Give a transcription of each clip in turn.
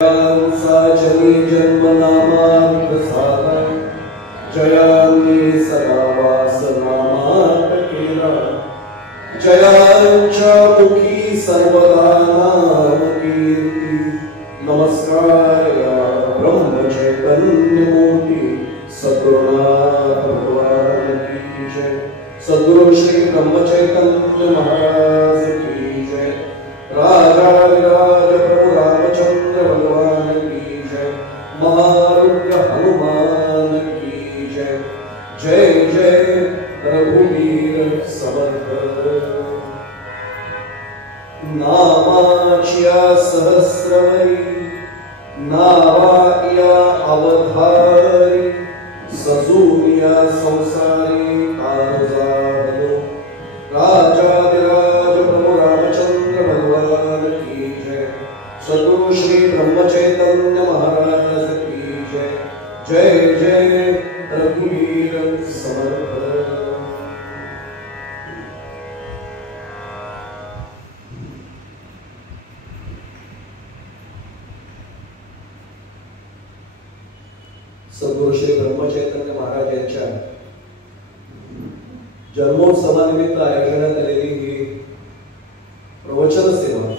साचनी जन्मनामार्थसार जयांनी सदावास नामात केला जयांच्या मुखी सर्वदा नाम कीर्ती नमस्कार या ब्रह्मचैतन्य मूर्ती सद्गुरुनाथ भगवान की जय। सद्गुरु श्री ब्रह्मचैतन्य महाराज की जय। राजा विराज प्रभु रामचंद्र भगवान की जय। महारुद्र हनुमान की जय। जय जय रघुवीर समर्थ। नामाच्या सहस्रवरी नावा या अवधारी सजूया संसारी कारजालो राजाधिराज प्रभु रामचंद्र भगवान की जय। सद्गुरु श्री ब्रह्मचैतन्य महाराज की जय। जय जय रघुवीर समर्थ। सद्गुरु श्री ब्रह्मचैतन्य महाराज यांच्या जन्मोत्सवानिमित्त आयोजण्यात आलेली ही प्रवचन सेवा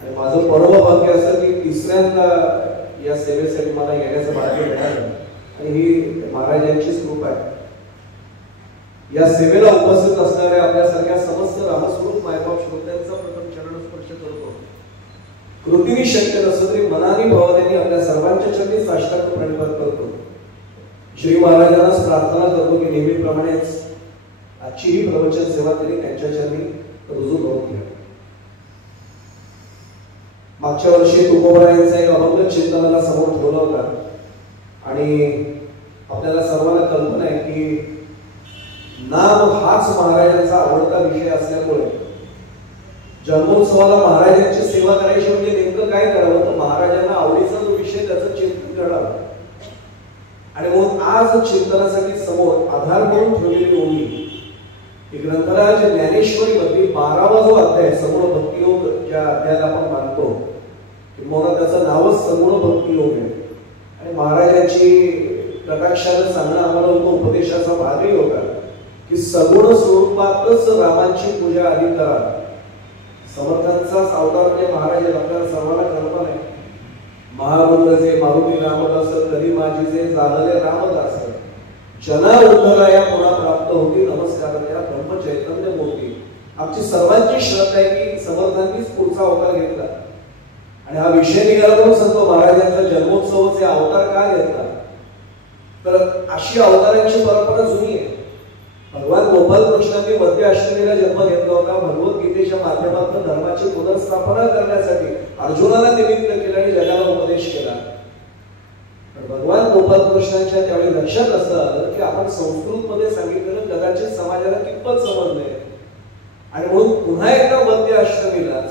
आणि माझं परम भाग्य असं की तिसऱ्यांदा या सेवेसाठी मला येण्याचं भाग्य मिळालं आणि ही महाराजांचीच कृपा आहे। या सेवेला उपस्थित असणाऱ्या आपल्यासारख्या समस्त रामस्वरूप मायबाप श्रोत्यांचा प्रथम चरणस्पर्श करतो। कृतीने शक्य नसलं तरी मनाने भावनेने आपल्या सर्वांच्या चरणी साष्टांग प्रणिपात करतो। श्री महाराजांनाच प्रार्थना करतो की नेहमीप्रमाणेच आजची ही प्रवचन सेवा त्यांनी त्यांच्या चरणी रुजू करून घ्या। मागच्या वर्षी तुकोबरायांचा एक अभंग चिंतनाला समोर ठेवला होता आणि आपल्याला सर्वांना कल्पना आहे की नाम हाच महाराजांचा आवडता विषय असल्यामुळे जन्मोत्सवाला महाराजांची सेवा करायची म्हणजे नेमकं काय करावं तर महाराजांना आवडीचा जो विषय त्याचं चिंतन करावं आणि म्हणून आज चिंतनासाठी समोर आधार म्हणून ठेवलेली ओळी ही ग्रंथराज ज्ञानेश्वरी मध्ये 12वा जो अध्याय सगुण भक्तियोग ज्या अध्यायाला आपण मानतो किंवा त्याचं नावच सगुण भक्तियोग आहे आणि महाराजांची कटाक्षाने सांगणं आम्हाला होतो उपदेशाचा भागही होता की सगुण स्वरूपातच रामांची पूजा आधी करा। समर्थांचाच अवतार म्हणजे महाराज आपल्याला सर्वांना कल्पना आहे। महारुद्रचे मारुती रामदास कधी माझीचे जागले रामदास जना उद्धराया पुन्हा प्राप्त होती नमस्कार या ब्रह्मचैतन्य मूर्ती। आमची सर्वांची श्रद्धा आहे की समर्थांनीच पुढचा अवतार घेतला आणि हा विषय निघाला म्हणून सांगतो महाराजांचा जन्मोत्सवाचे अवतार का घेतला तर अशी अवतारांची परंपरा जुनी आहे। भगवान गोपाल कृष्णांनी मध्य अष्टमीला जन्म घेतला होता। भगवद्गीतेच्या माध्यमातून धर्माची पुनर्स्थापना करण्यासाठी अर्जुनाला निमित्त केलं आणि जगाला उपदेश केला। भगवान गोपाल कृष्णांच्या त्यावेळी लक्षात असं आलं की आपण संस्कृत मध्ये सांगितलेलं कदाचित समाजाला कितपत समजलंय आणि म्हणून पुन्हा एकदा मध्य अष्टमीलाच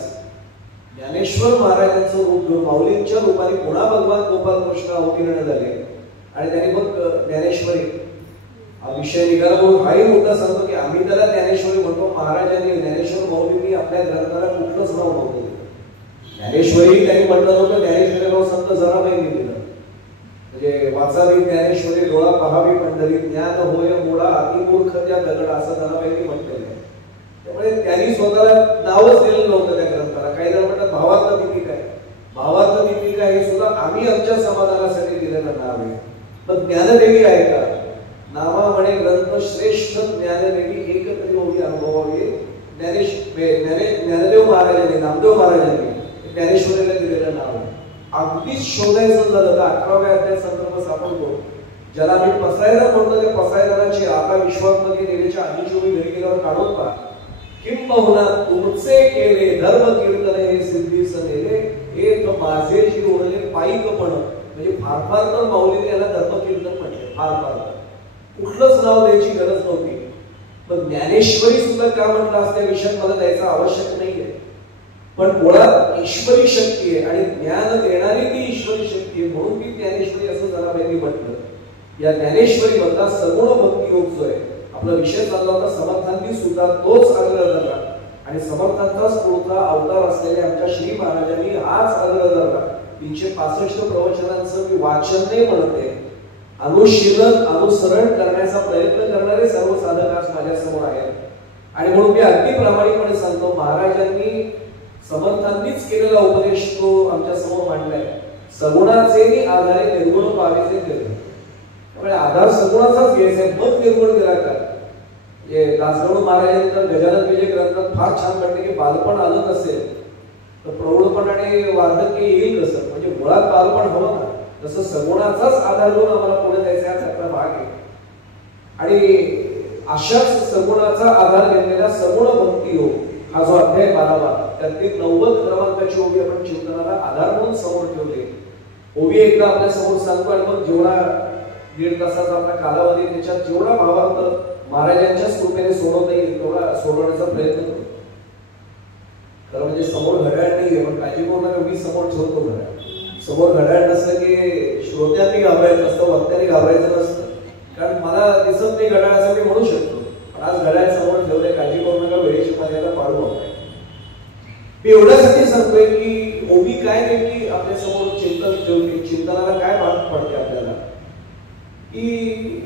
ज्ञानेश्वर महाराजांचं रूप घेऊन माऊलींच्या रूपाने पुन्हा भगवान गोपाल कृष्ण अवतीर्ण झाले आणि त्यांनी मग ज्ञानेश्वरी हा विषय निघाला म्हणून हाही मुद्दा सांगतो की आम्ही त्याला ज्ञानेश्वरी म्हणतो। महाराजांनी ज्ञानेश्वर माऊलींनी आपल्या ग्रंथाला कुठलंच नाव नव्हतं दिलं। ज्ञानेश्वरी त्यांनी म्हटलं नव्हतं ज्ञानेश्वरी नाव संत जराबाईंनी दिलं म्हणजे वाचावी ज्ञानेश्वरी डोळा पहावी पंढरी ज्ञान होय मोडा अतिमूर्ख त्या दगड असं जराबाईंनी म्हटलेलं आहे। त्यामुळे त्यांनी स्वतःला नावच दिलेलं नव्हतं त्या ग्रंथाला। काही जण म्हणतात भावार्थ दीपिका आहे। भावार्थ दीपिका हे सुद्धा आम्ही आमच्या समाधानासाठी दिलेलं नाव आहे। मग ज्ञानदेवी आहे का नामा म्हणे ग्रंथ श्रेष्ठ ज्ञानदेवी एकत्र होगी अनुभवावी ज्ञानदेव महाराजांनी नामदेव महाराजांनी ज्ञानेश्वरीला दिलेलं नाव आहे। अगदीच शोधायचं झालं तर 18व्या अध्याय संदर्भ सापडतो ज्याला आम्ही पसायदान म्हणतो त्या पसायदानाची आता विश्वात्मकी देवीच्या आदिशोभी घरी गेल्यावर काढून पहा किंबहुना तुमचे केले धर्म कीर्तन हे सिद्धीस नेले एक माझे जी ओढले पायीकपण म्हणजे फार फार तर माऊलीने याला धर्म कीर्तन म्हटले। फार फार कुठलंच नाव द्यायची गरज नव्हती पण ज्ञानेश्वरी सुद्धा का म्हटलं असं त्या विषयात मला द्यायचं आवश्यक नाहीये पण मुळात ईश्वरी शक्ती आहे आणि ज्ञान देणारी ती ईश्वरी शक्ती आहे म्हणून ती ज्ञानेश्वरी असं जराबाईंनी म्हटलं। या ज्ञानेश्वरी मधला सगुण भक्ती योग जो आहे आपला विषय चालला होता समर्थांनी सुद्धा तोच आग्रह धरला आणि समर्थांचाच पुढचा अवतार असलेल्या आमच्या श्री महाराजांनी हाच आग्रह धरला 365 प्रवचनांचं मी वाचन नाही म्हणते, अनुशीलन अनुसरण करण्याचा प्रयत्न करणारे सर्व साधक आज माझ्या समोर आहेत. आणि म्हणून मी अगदी प्रामाणिकपणे सांगतो, महाराजांनी समर्थांनीच केलेला उपदेश तो आमच्या समोर मांडलाय. सगुणाचे आधारे निर्गुण पाहायचे केले, त्यामुळे आधार सगुणाचाच घ्यायचा, मग निर्गुण निराकार. दासगणू महाराजांनी गजानन विजय ग्रंथात फार छान म्हणते की बालपण आलं नसेल तर प्रौढपण आणि वार्धक्य येईल कसं, म्हणजे मुळात बालपण हवं ना, तसं सगुणाचाच आधार घेऊन आम्हाला पुढे जायचा हा त्यातला भाग आहे. आणि अशाच सगुणाचा आधार घेतलेला सगुण भक्ती योग हा जो अध्याय 12वा, त्यातील 90 क्रमांकाची ओवी आपण चिंतनाला आधार म्हणून समोर ठेवले. ओवी एकदा आपल्या समोर सांगतो आणि मग जेवढा 1.5 तासाचा आपला कालावधी त्याच्यात जेवढा भावार्थ महाराजांच्या कृपेने सोडवता येईल तेवढा सोडवण्याचा प्रयत्न करतो. खरं म्हणजे समोर घड्याळ नाहीये, पण काळजी करू नका, मी समोर ठेवतो घड्याळ. समोर घड्याळ नसतं की श्रोत्यांनी घाबरायचं असतं, वक्त्यांनी घाबरायचं नसतं, कारण मला दिसत नाही घड्याळ असं मी म्हणू शकतो, पण आज घड्याळ समोर ठेवलंय, काळजी करू नका, वेळेची मर्यादा पाळू आपण. मी एवढ्यासाठी सांगतोय की ओवी काय नेमकी आपल्या समोर चिंतन ठेवते, चिंतनाला काय भाग पडते आपल्याला, की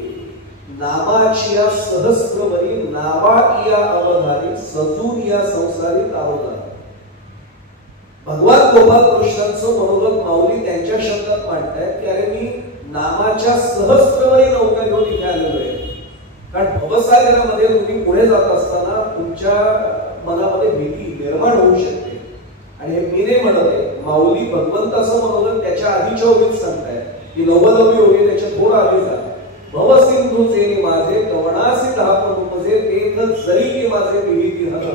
नामाची या सहस्रवरी नावा या अवधारी सजून या संसारी तारुदा. भगवान गोपाल कृष्णांचं मनोगत माऊली त्यांच्या शब्दात मांडतायत की अरे मी नामाच्या सहस्रवरी नौका घेऊन इथे आलेलो आहे. कारण भवसागरामध्ये तुम्ही पुढे जात असताना तुमच्या मनामध्ये भीती निर्माण होऊ शकते. आणि हे मी नाही म्हणते, माऊली भगवंताचं मनोगत त्याच्या आधीच्या ओळीत सांगतायत की 90वी ओळी त्याच्या थोडा आधी जा. भवसिंधूचे माझे कवणासी धापून उपजे तेथ जरी की माझे विहिती हर.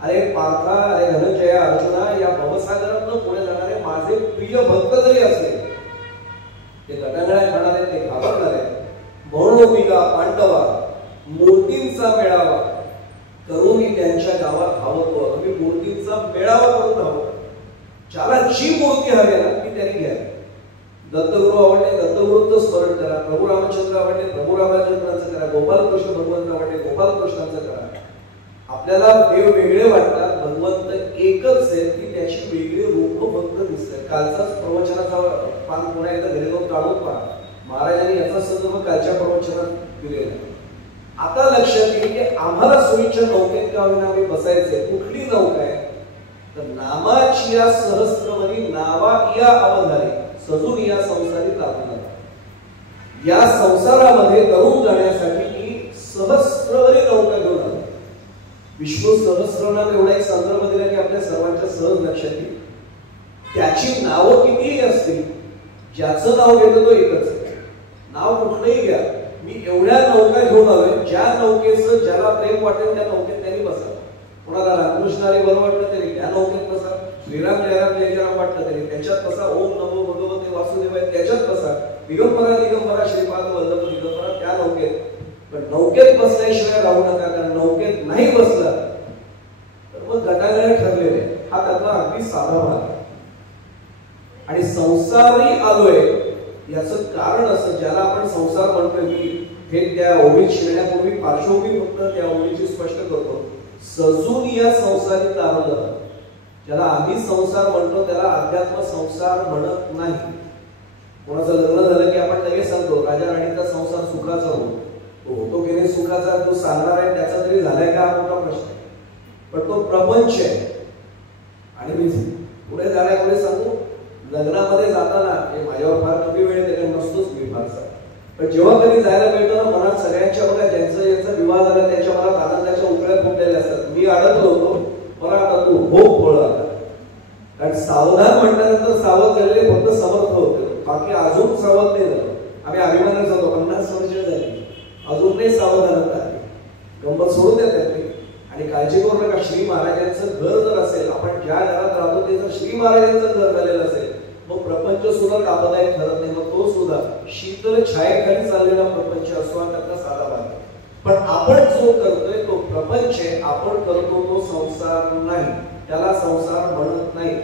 अरे पार्था, अरे धनंजया, अर्जुना, या भवसागरातून पुढे जाणारे माझे प्रिय भक्त जरी असले, ते गटांगळ्या खाणारे, ते घाबरणारे, म्हणून पिगा पांडवा मूर्तींचा मेळावा करून त्यांच्या गावात धावतो. आम्ही मूर्तींचा मेळावा करून धावतो. ज्याला जी मूर्ती हवी ना ती त्यांनी घ्या. दत्तगुरु आवडले दत्तगुरूंचं स्मरण करा, प्रभू रामचंद्र आवडले प्रभू रामचंद्रांचं करा, गोपालकृष्ण भगवंत आवडले गोपालकृष्णांचं करा. आपल्याला देव वेगळे वाटतात, भगवंत एकच आहे, ती त्याची वेगळी रूप फक्त दिसते. कालचाच प्रवचनाचा पान पुन्हा एकदा घरी जाऊन काढून पहा, महाराजांनी याचा संदर्भ कालच्या प्रवचनात दिलेला. आता लक्षात येईल की आम्हाला सोयीच्या नौकेत का होईना बसायचंय. कुठली नौका आहे तर नामाची या सहस्रवरी नावा या अवधारी सजून या संसारी तारुदा. या संसारामध्ये तरुण जाण्यासाठी मी सहस्रवरी नौका घेऊन आलो. विष्णू सहस्रनाम एवढा एक संदर्भ दिला की आपल्या सर्वांच्या सहज लक्षात येईल. त्याची नावं कितीही असतील, ज्याचं नाव घेतो तो एकच आहे. नाव कुठलंही घ्या, मी एवढ्या नौका घेऊन आलोय, ज्या नौकेचं ज्याला प्रेम वाटेल त्या नौकेत त्यांनी बसा. कोणाला रामकृष्णारी बरं वाटलं तरी त्या नौकेत बसा, श्रीराम जयराम जय जयराम वाटलं तरी त्याच्यात बसा, ओम नमो भगवते वासुदेवाय त्याच्यात बसा, दिगंबरा दिगंबरा श्रीपाद वल्लभ दिगंबरा त्या नौकेत. पण नौकेत बसल्याशिवाय राहू नका, कारण नौकेत नाही बसला तर मग गटागळे ठरलेले. हा त्यातला अगदी साधा भाग आहे. आणि संसारी आलोय याचं कारण असं, ज्याला आपण संसार म्हणतो, मी हे त्या ओळीत शिरण्यापूर्वी पार्श्वभूमी फक्त त्या ओळीची स्पष्ट करतो. सजून या संसारी तारुदा. ज्याला आम्ही संसार म्हणतो त्याला अध्यात्म संसार म्हणत नाही. कोणाचं लग्न झालं की आपण लगेच सांगतो राजा राणीचा संसार सुखाचा होतो की नाही सुखाचा, तो सांगणार आहे त्याचा तरी झालाय का हा मोठा प्रश्न आहे. पण तो प्रपंच आहे. आणि मी पुढे जाण्यापुढे सांगू, लग्नामध्ये जाताना हे माझ्यावर फार कमी वेळ देणे नसतोच मी फारसा, पण जेव्हा कधी जायला मिळतो ना, मनात सगळ्यांच्या बघा ज्यांचा यांचा विवाह झाला त्यांच्या मनात आनंदाच्या उकळ्या फुटलेल्या असतात. मी अडकलो होतो, मला आता तू हो फळ आला. कारण सावधान म्हटल्यानंतर सावध झालेले फक्त समर्थ होते, बाकी अजून सावध नाही झालो. आम्ही अभिमानात जातो, 50 वर्ष झाली अजून नाही सावधानता आली. गंमत सोडून देतात ते. आणि काळजी करू नका, श्री महाराजांचं घर जर असेल, आपण ज्या घरात राहतो ते जर श्री महाराजांचं घर झालेलं असेल, मग प्रपंच सुद्धा लाभदायक ठरत नाही. मग तो सुद्धा शीतल छायेखाली चाललेला प्रपंच असतो आणि त्यातला साधा भाग. पण आपण जो करतोय तो प्रपंच आहे, आपण करतो तो संसार नाही, त्याला संसार म्हणत नाही.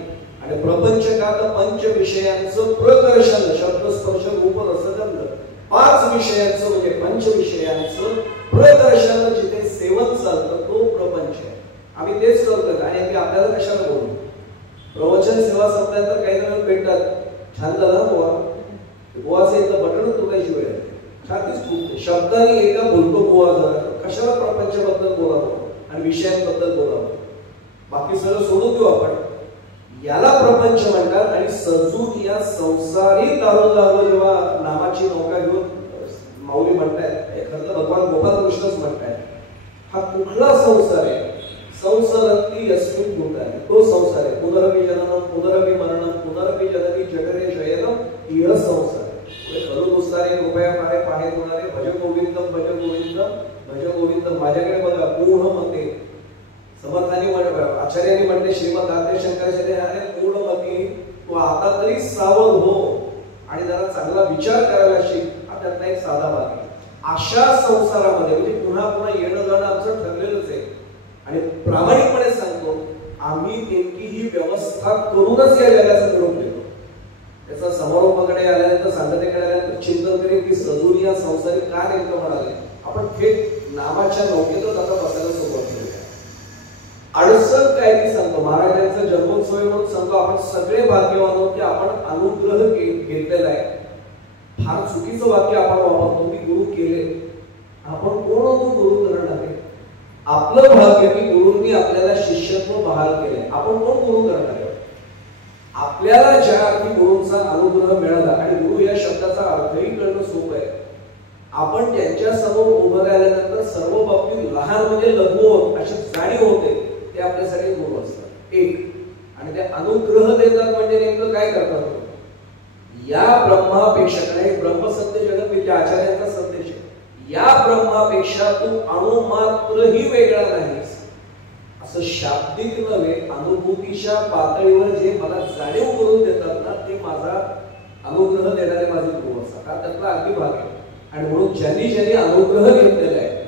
आणि प्रपंच का तर पंच विषयांचं प्रकर्षण, शब्द स्पर्श रूप रसगंध, 5 विषयांचं म्हणजे पंच विषयांचं प्रकर्षण जिथे सेवन चालतं तो प्रपंच आहे. आम्ही तेच करतोय. आणि आपल्याला कशाला बोलू, प्रवचन सेवा संपल्यानंतर काही जण भेटतात, छान झाला बुवा, बुवाचं एकदा बटन तुटायची वेळ आहे. छातीच फुटते शब्दाने एका बोलतो बुवा, जरा कशाला प्रपंचाबद्दल बोलावं आणि विषयांबद्दल बोलावं, बाकी सगळं सोडून देऊ आपण. याला प्रपंच म्हणतात. आणि सजून या संसारी तारून लागलो जेव्हा नामाची नौका घेऊन माऊली म्हणतायत, खरं तर भगवान गोपाल कृष्णच म्हणतायत, हा कुठला संसार आहे? संसारंती यस्मिन् भूतानि, तो संसार आहे. पुनरपि जननम पुनरपि मरणम पुनरपि जननी जठरे शयनम, इह संसार. खरं दुसरे कृपया पाहे पाहे होणारे भज गोविंदम भज गोविंदम भज गोविंदम. माझ्याकडे बघा पूर्ण मते समर्थांनी आचार्यांनी म्हणते, श्रीमद आद्य शंकराचार्य पूर्ण मती, तू आता तरी सावध हो आणि जरा चांगला विचार करायला शिक. हा त्यातला एक साधा भाग आहे. अशा संसारामध्ये म्हणजे पुन्हा पुन्हा येणं जाणं आमचं ठरलेलंच आहे. आणि प्रामाणिकपणे सांगतो, आम्ही नेमकी ही व्यवस्था करूनच या जगाचं घडवून देतो. त्याचा समारोपाकडे आल्यानंतर सांगतेकडे आल्यानंतर चिंतन करेल की सजून या संसारी का नेमकं म्हणाले. आपण थेट नामाच्या नौकेतच आता बसायला सुरुवात केली. अडचण काय ती सांगतो, महाराजांचा जन्मोत्सव म्हणून सांगतो, आपण सगळे भाग्यवान आहोत की आपण अनुग्रह घेतलेला आहे. फार चुकीचं वाक्य आपण वापरतो, मी गुरु केले. आपण कोण गुरु करणार आहे? आपलं भाग्य की गुरुंनी आपल्याला शिष्यत्व बहाल केले. आपण कोण गुरु करणार आहे? आपल्याला ज्या अर्थी गुरुंचा अनुग्रह मिळाला, आणि गुरु या शब्दाचा अर्थही कळणं सोपं आहे. आपण त्यांच्या समोर उभं राहिल्यानंतर सर्व बाबतीत लहान म्हणजे लघु होत अशी जाणीव होते, ते आपल्यासाठी गुरु असतात. एक. आणि ते अनुग्रह देतात म्हणजे नेमकं काय करतात? या ब्रह्मापेक्षा, काही ब्रह्मसत्य जगत विद्या आचार्यांचा संदेश आहे, या ब्रह्मापेक्षा तू अणुमात्रही वेगळा नाहीस. असं शाब्दिक नव्हे, अनुभूतीच्या पातळीवर जे मला जाणीव करून देतात ना, ते माझा अनुग्रह देणारे माझे गुरु असतात. हा त्यातला अगदी भाग आहे. आणि म्हणून ज्यांनी ज्यांनी अनुग्रह घेतलेला आहे,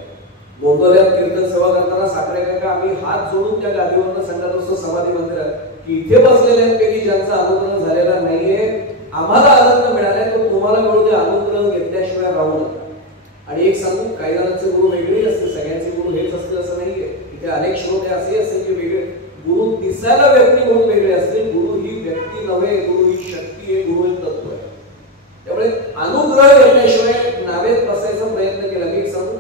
गोंदवल्यात कीर्तन सेवा करताना साखरे काका आम्ही हात जोडून त्या गादीवरनं सांगत असतो समाधी मंदिरात, की इथे बसलेल्यांपैकी ज्यांचा अनुग्रह झालेला नाहीये, आम्हाला आनंद मिळालाय, तो तुम्हाला मिळू दे, अनुग्रह घेतल्याशिवाय राहू नका. आणि एक सांगू, काही जणांचे गुरु वेगळे असते, सगळ्यांचे गुरु हेच असते असं नाहीये. इथे अनेक श्रोते असे असतील की वेगळे गुरु दिसायला व्यक्ती म्हणून वेगळे असते. गुरु ही व्यक्ती नव्हे, गुरु ही शक्ती आहे, गुरु हे तत्व आहे. त्यामुळे अनुग्रह घेतल्याशिवाय नावेत बसायचा प्रयत्न केला. मी सांगू,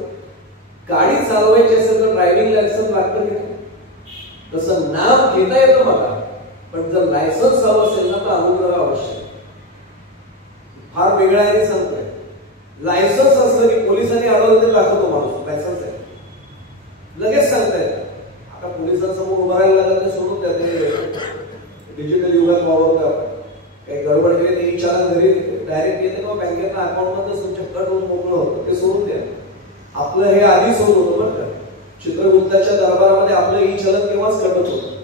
गाडी चालवायची असेल तर ड्रायव्हिंग लायसन्स लागतं की नाही? तसं नाम घेता येतं मला, पण जर लायसन्स हवं असेल ना तर अनुग्रह आवश्यक. फार वेगळा आहे सांगतोय. लायसन्स असलं की पोलिसांनी अडवलं दाखवतो माणूस लायसन्स आहे, लगेच सांगता येतं. आता पोलिसांसमोर उभं राहायला लागलं तर सोडून द्या, ते डिजिटल युगात वावरतो आपण. काही गडबड केली तर ई चालन घरी डायरेक्ट येते किंवा बँकेतनं अकाउंट मध्ये तुमच्या कट होऊन मोकळं होतं, ते सोडून द्या. आपलं हे आधीच होत होतं बरं का. चित्रगुप्ताच्या दरबारामध्ये आपलं ई चलन केव्हाच कटत होतं.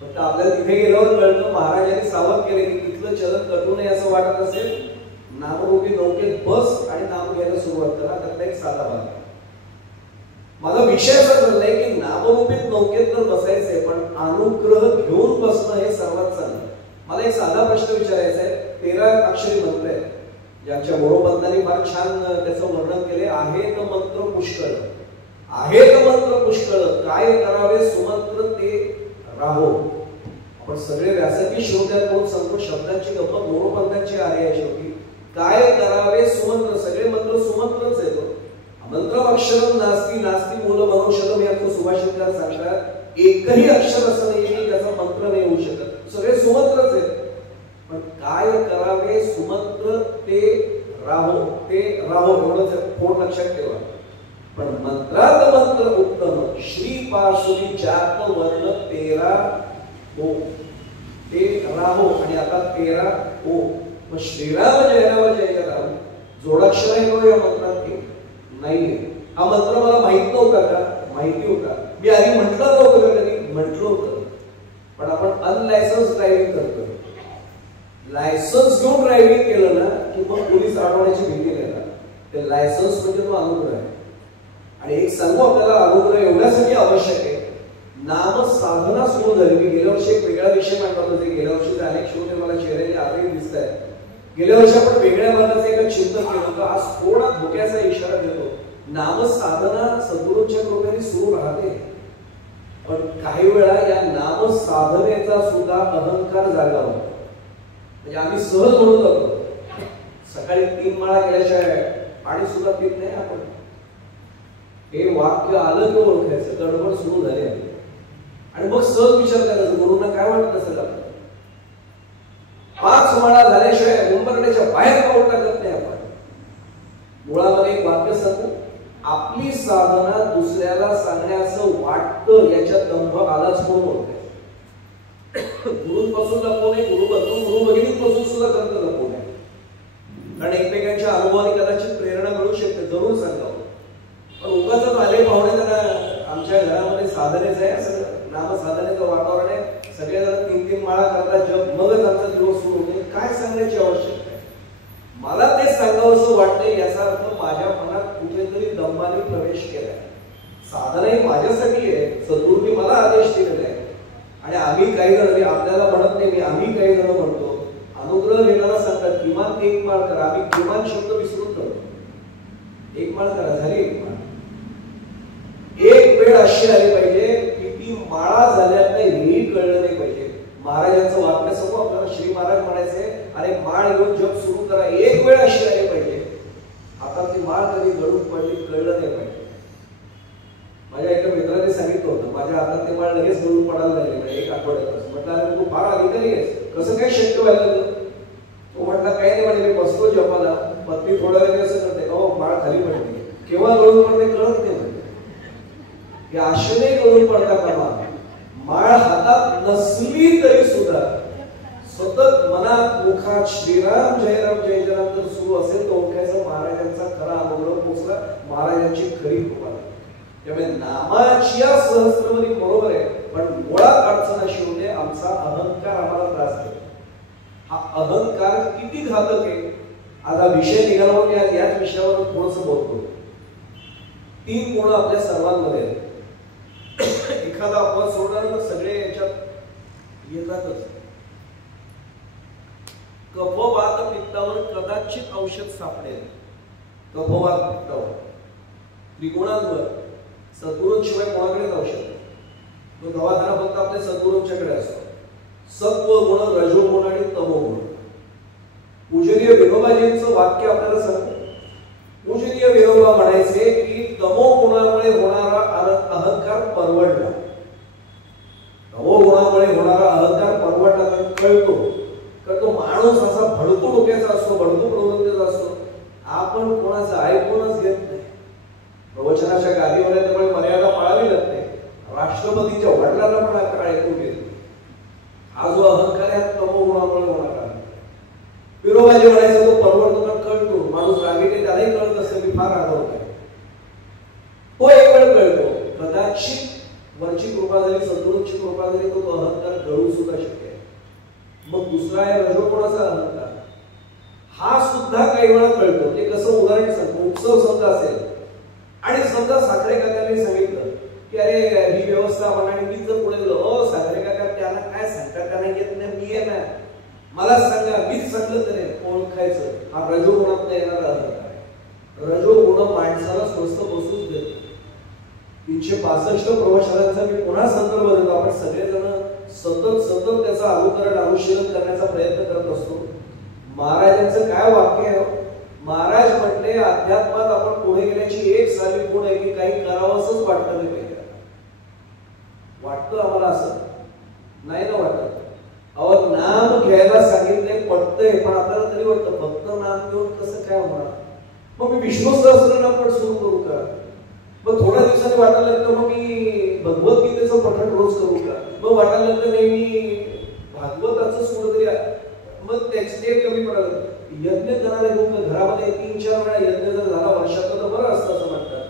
फक्त आपल्याला तिथे गेल्यावर कळतं, महाराजांनी सावध केले की तिथलं चलन कटू नये. असं वाटत असेल, नामरूपी नौकेत बस आणि नाम घ्यायला सुरुवात करा. त्यातला एक साधा भाग. माझा विषय असा ठरलाय की नामरूपीत नौकेत तर बसायचंय, पण अनुग्रह घेऊन बसणं हे सर्वात चांगलं. मला एक साधा प्रश्न विचारायचा आहे. 13 अक्षरी मंत्र आहेत, ज्यांच्या मोरोपंतांनी फार छान त्याचं वर्णन केले. आहेत मंत्र पुष्कळ, आहेत मंत्र पुष्कळ, काय करावे सुमंत्र ते राहो. आपण सगळे व्यासपीठ श्रोत्यांकडून सांगतो, शब्दांची गप्पा मोरोपंतांची आहे. शेवटी काय करावे सुमंत्र, सगळे मंत्र सुमंत्रच येतो. मंत्रम अक्षरम नास्ती नास्ती मूल मनोषदम याचं सुभाषितकार सांगतात. एकही अक्षर असं नाही की त्याचा मंत्र नाही होऊ शकत, सगळे सुमंत्रच आहेत. पण काय करावे सुमंत्र ते राहो, ते राहो एवढंच फोड लक्षात ठेवा. पण मंत्रात मंत्र उत्तम, श्रीपासुरी जात वर्ण 13 ओ, ते राहो. आणि आता 13 ओ. मग श्रीराम जय राम जय राम जोडाक्षर आहे का या मंत्रात? नाहीये. हा मंत्र मला माहित नव्हता का? माहिती होता. मी आधी म्हटलं नव्हतं का? कधी म्हटलं होतं. पण आपण अनलायसन्स ड्रायव्हिंग करतो. लायसन्स घेऊन ड्रायव्हिंग केलं ना की मग पोलीस अडवण्याची भीती नाही. ते लायसन्स म्हणजे तो अनुग्रह आहे. आणि एक सांगू आपल्याला, अनुग्रह एवढ्यासाठी आवश्यक आहे. नाम साधना सुरू झाली. मी गेल्या वर्षी एक वेगळा विषय मांडला होता. गेल्या वर्षी अनेक श्रोते मला चेहऱ्याने आजही दिसत आहेत. गेल्या वर्षी आपण वेगळ्या मार्गाचं एक चिंतन केलं होतं. आज थोडा धोक्याचा इशारा देतो. नाम साधना सद्गुरूंच्या कृपेने सुरू राहते, पण काही वेळा या नाम साधनेचा सुद्धा अहंकार जागा होतो. म्हणजे आम्ही सहज म्हणून जातो सकाळी 3 माळा केल्याशिवाय पाणी सुद्धा पित नाही आपण. हे वाक्य आलं की ओळखायचं, गडबड सुरू झाली आहे आणि मग सहज विचार करायचा गुरुंना काय वाटत असेल आपल्याला. 5 माळा झाल्याशिवाय उंबरड्याच्या बाहेर पाऊल टाकत नाही आपण. मुळामध्ये एक वाक्य सांगू, आपली साधना दुसऱ्याला सांगण्याचं वाटतं याच्यात दंभ आलाच म्हणून ओळखायचं. गुरुंपासून लपवू नये, गुरु भगिनींपासून सुद्धा करत लपवू नये. कारण एकमेकांच्या अनुभवाने कदाचित प्रेरणा मिळू शकते, जरूर सांगावं. पण उगाच आले पाहुणे जरा आमच्या घरामध्ये साधनेच आहे, सगळं नामसाधनेचं वातावरण आहे, सगळेजण 3-3 माळा करतात जप, मगच आमचा दिवस सुरू होतो. काय सांगण्याची आवश्यकता आहे? मला ते सांगावं असं वाटतंय, याचा अर्थ माझ्या मनात कुठेतरी दंभाने प्रवेश केलाय. साधना ही माझ्यासाठी आहे, सद्गुरूंनी मला आदेश दिलेला आहे. आणि आम्ही काही जण, आपल्याला म्हणत नाही, आम्ही काही जण म्हणतो, अनुग्रह घेताना सांगतात किमान 1 माळ करा. आम्ही किमान शब्द विसरून जातो. 1 माळ करा, झाली 1 माळ. एक वेळ अशी आली पाहिजे किती माळा झाल्यात नाही हेही कळलं नाही पाहिजे. महाराजांचं वाक्य सांगू आपल्याला, श्री महाराज म्हणायचे, अरे माळ घेऊन जप सुरू करा. एक वेळ अशी आली पाहिजे आता ती माळ कधी गळून पडली कळलं नाही पाहिजे. माझ्या एका मित्राने सांगितलं होतं, माझ्या हातात ते माळ लगेच गळून पडायला लागले 1 आठवड्यात. म्हटलं अरे तू फार अधिकारी आहेस, कसं काय शक्य व्हायला? तो म्हटला काही नाही म्हणे, मी बसतो जपाला, पत्नी थोडा वेळ असं करते, हो माळ खाली पडते, केव्हा गळून पडते कळत नाही म्हणते. हे आशेने गळून पडता कामा. माळ हातात नसली तरी सुद्धा सतत मनात मुखात श्रीराम जयराम जय जयराम जर सुरू असेल तर ओळखायचं महाराजांचा खरा अनुग्रह पोचला, महाराजांची खरी कृपा. त्यामुळे नामाची सहस्त्रवरी बरोबर आहे, पण मुळात अडचण अशी होते आमचा अहंकार आम्हाला त्रास देतो. हा अहंकार किती घातक आहे. आज हा विषय निघाला, मी आज याच विषयावर थोडंसं बोलतो. 3 गुण आपल्या सर्वांमध्ये आहेत. एखादा अपवाद सोडणार तर सगळे याच्यात येतातच. कफवात पित्तावर कदाचित औषध सापडेल. कफवात पित्तावर, त्रिगुणांवर सद्गुरूंशिवाय कोणाकडेच औषध नाही. तो दवाखाना फक्त आपल्या सद्गुरूंच्याकडे असतो. सत्व गुण, रजोगुण आणि तमोगुण. पूजनीय विनोबाजींचं वाक्य आपल्याला सांगतो. पूजनीय विनोबा म्हणायचे की तमोगुणामुळे होणारा अहंकार परवडला. तमोगुणामुळे होणारा अहंकार परवडला कारण कळतो, कारण तो माणूस असा भडकू डोक्याचा असतो, भडकू प्रवृत्तीचा असतो. आपण कोणाचं ऐकूनच घेत नाही. प्रवचनाच्या गादीवर त्यामुळे मर्यादा पाळावी लागते. राष्ट्रपतीच्या वडिलांना पण आपण ऐकून घेत. हा जो अहंकार आहे तमोगुणामुळे होणारा. विनोबाजी म्हणायचं तो परवडतो कारण कळतो. माणूस रागीने त्यालाही कळत असते मी फार रागवत आहे. तो एक वेळ कळतो. कदाचित वरची कृपा झाली, सद्गुरूंची कृपा झाली, तो अहंकार गळू सुद्धा शक्य आहे. मग दुसरा आहे रजोगुणाचा अहंकार. हा सुद्धा काही वेळा कळतो. ते कसं उदाहरण सांगतो. उत्सव समजा असेल आणि समजा साखरे काकांनी सांगितलं की अरे ही व्यवस्था म्हणा, आणि मी जर पुढे गेलो, साखरे काका त्यांना काय सांगतात, त्यांना येत नाही, मी आहे ना, मला सांगा, मीच सांगलं तरी ओळखायचं. हा रजोगुणात येणारा अहंकार आहे. रजोगुण माणसाला स्वस्त बसूच देतो. 365 प्रवचनांचा मी पुन्हा संदर्भ देतो. आपण सगळेजण सतत त्याचा अनुकरण अनुशीलन करण्याचा प्रयत्न करत असतो. महाराजांचं काय वाक्य आहे? महाराज म्हटले अध्यात्मात आपण पुढे गेल्याची एक सारी गुण आहे की काही करावंसच वाटतं नाही पाहिजे. वाटतं आम्हाला असं नाही ना वाटत. अहो नाम घ्यायला सांगितले पडतंय, पण आपल्याला तरी वाटतं फक्त नाम घेऊन कसं काय होणार. मग मी विष्णू सहस्त्रनाम पण सुरू करू का? मग थोड्या दिवसांनी वाटायला लागतं मग मी भगवद्गीतेचं पठण रोज करू का? मग वाटायला लागतं नाही मी भागवताचं कुठंतरी, मग त्याचे कमी पडायला. यज्ञ करायला घेऊन घरामध्ये 3-4 वेळा यज्ञ जर झाला वर्षात तर बरं असतं असं म्हणतात.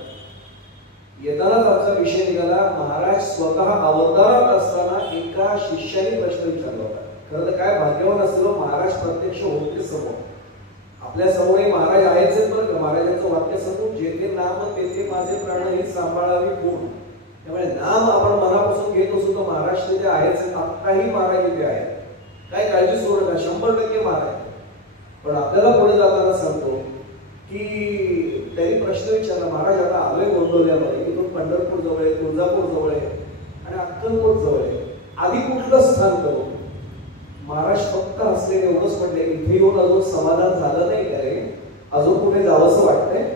येतानाच आमचा विषय निघाला. महाराज स्वतः अवतारात असताना एका शिष्याने प्रश्न विचारला होता. खरं तर काय भाग्यवान असलेलं महाराज प्रत्यक्ष होते समोर, आपल्या समोरही महाराज आहेच बरं का. महाराजांचं वाक्य समोर, जेथे नाम तेथे माझे प्राण ही सांभाळावी कोण. त्यामुळे नाम आपण मनापासून घेत असू तर महाराज तिथे आहेच. आत्ताही महाराज इथे आहे, काय काळजी सोडू नका, 100% महाराज. पण आपल्याला पुढे जाताना सांगतो की त्यांनी प्रश्न विचारला, महाराज आता आलोय गोंदवल्यामध्ये, इथून पंढरपूर जवळ आहे, तुळजापूर जवळ आहे आणि अक्कलकोट जवळ आहे, आधी कुठलं स्थान करू? महाराज फक्त हसले, एवढंच म्हटले, इथे येऊन अजून समाधान झालं नाही का रे, अजून कुठे जावंसं वाटतंय.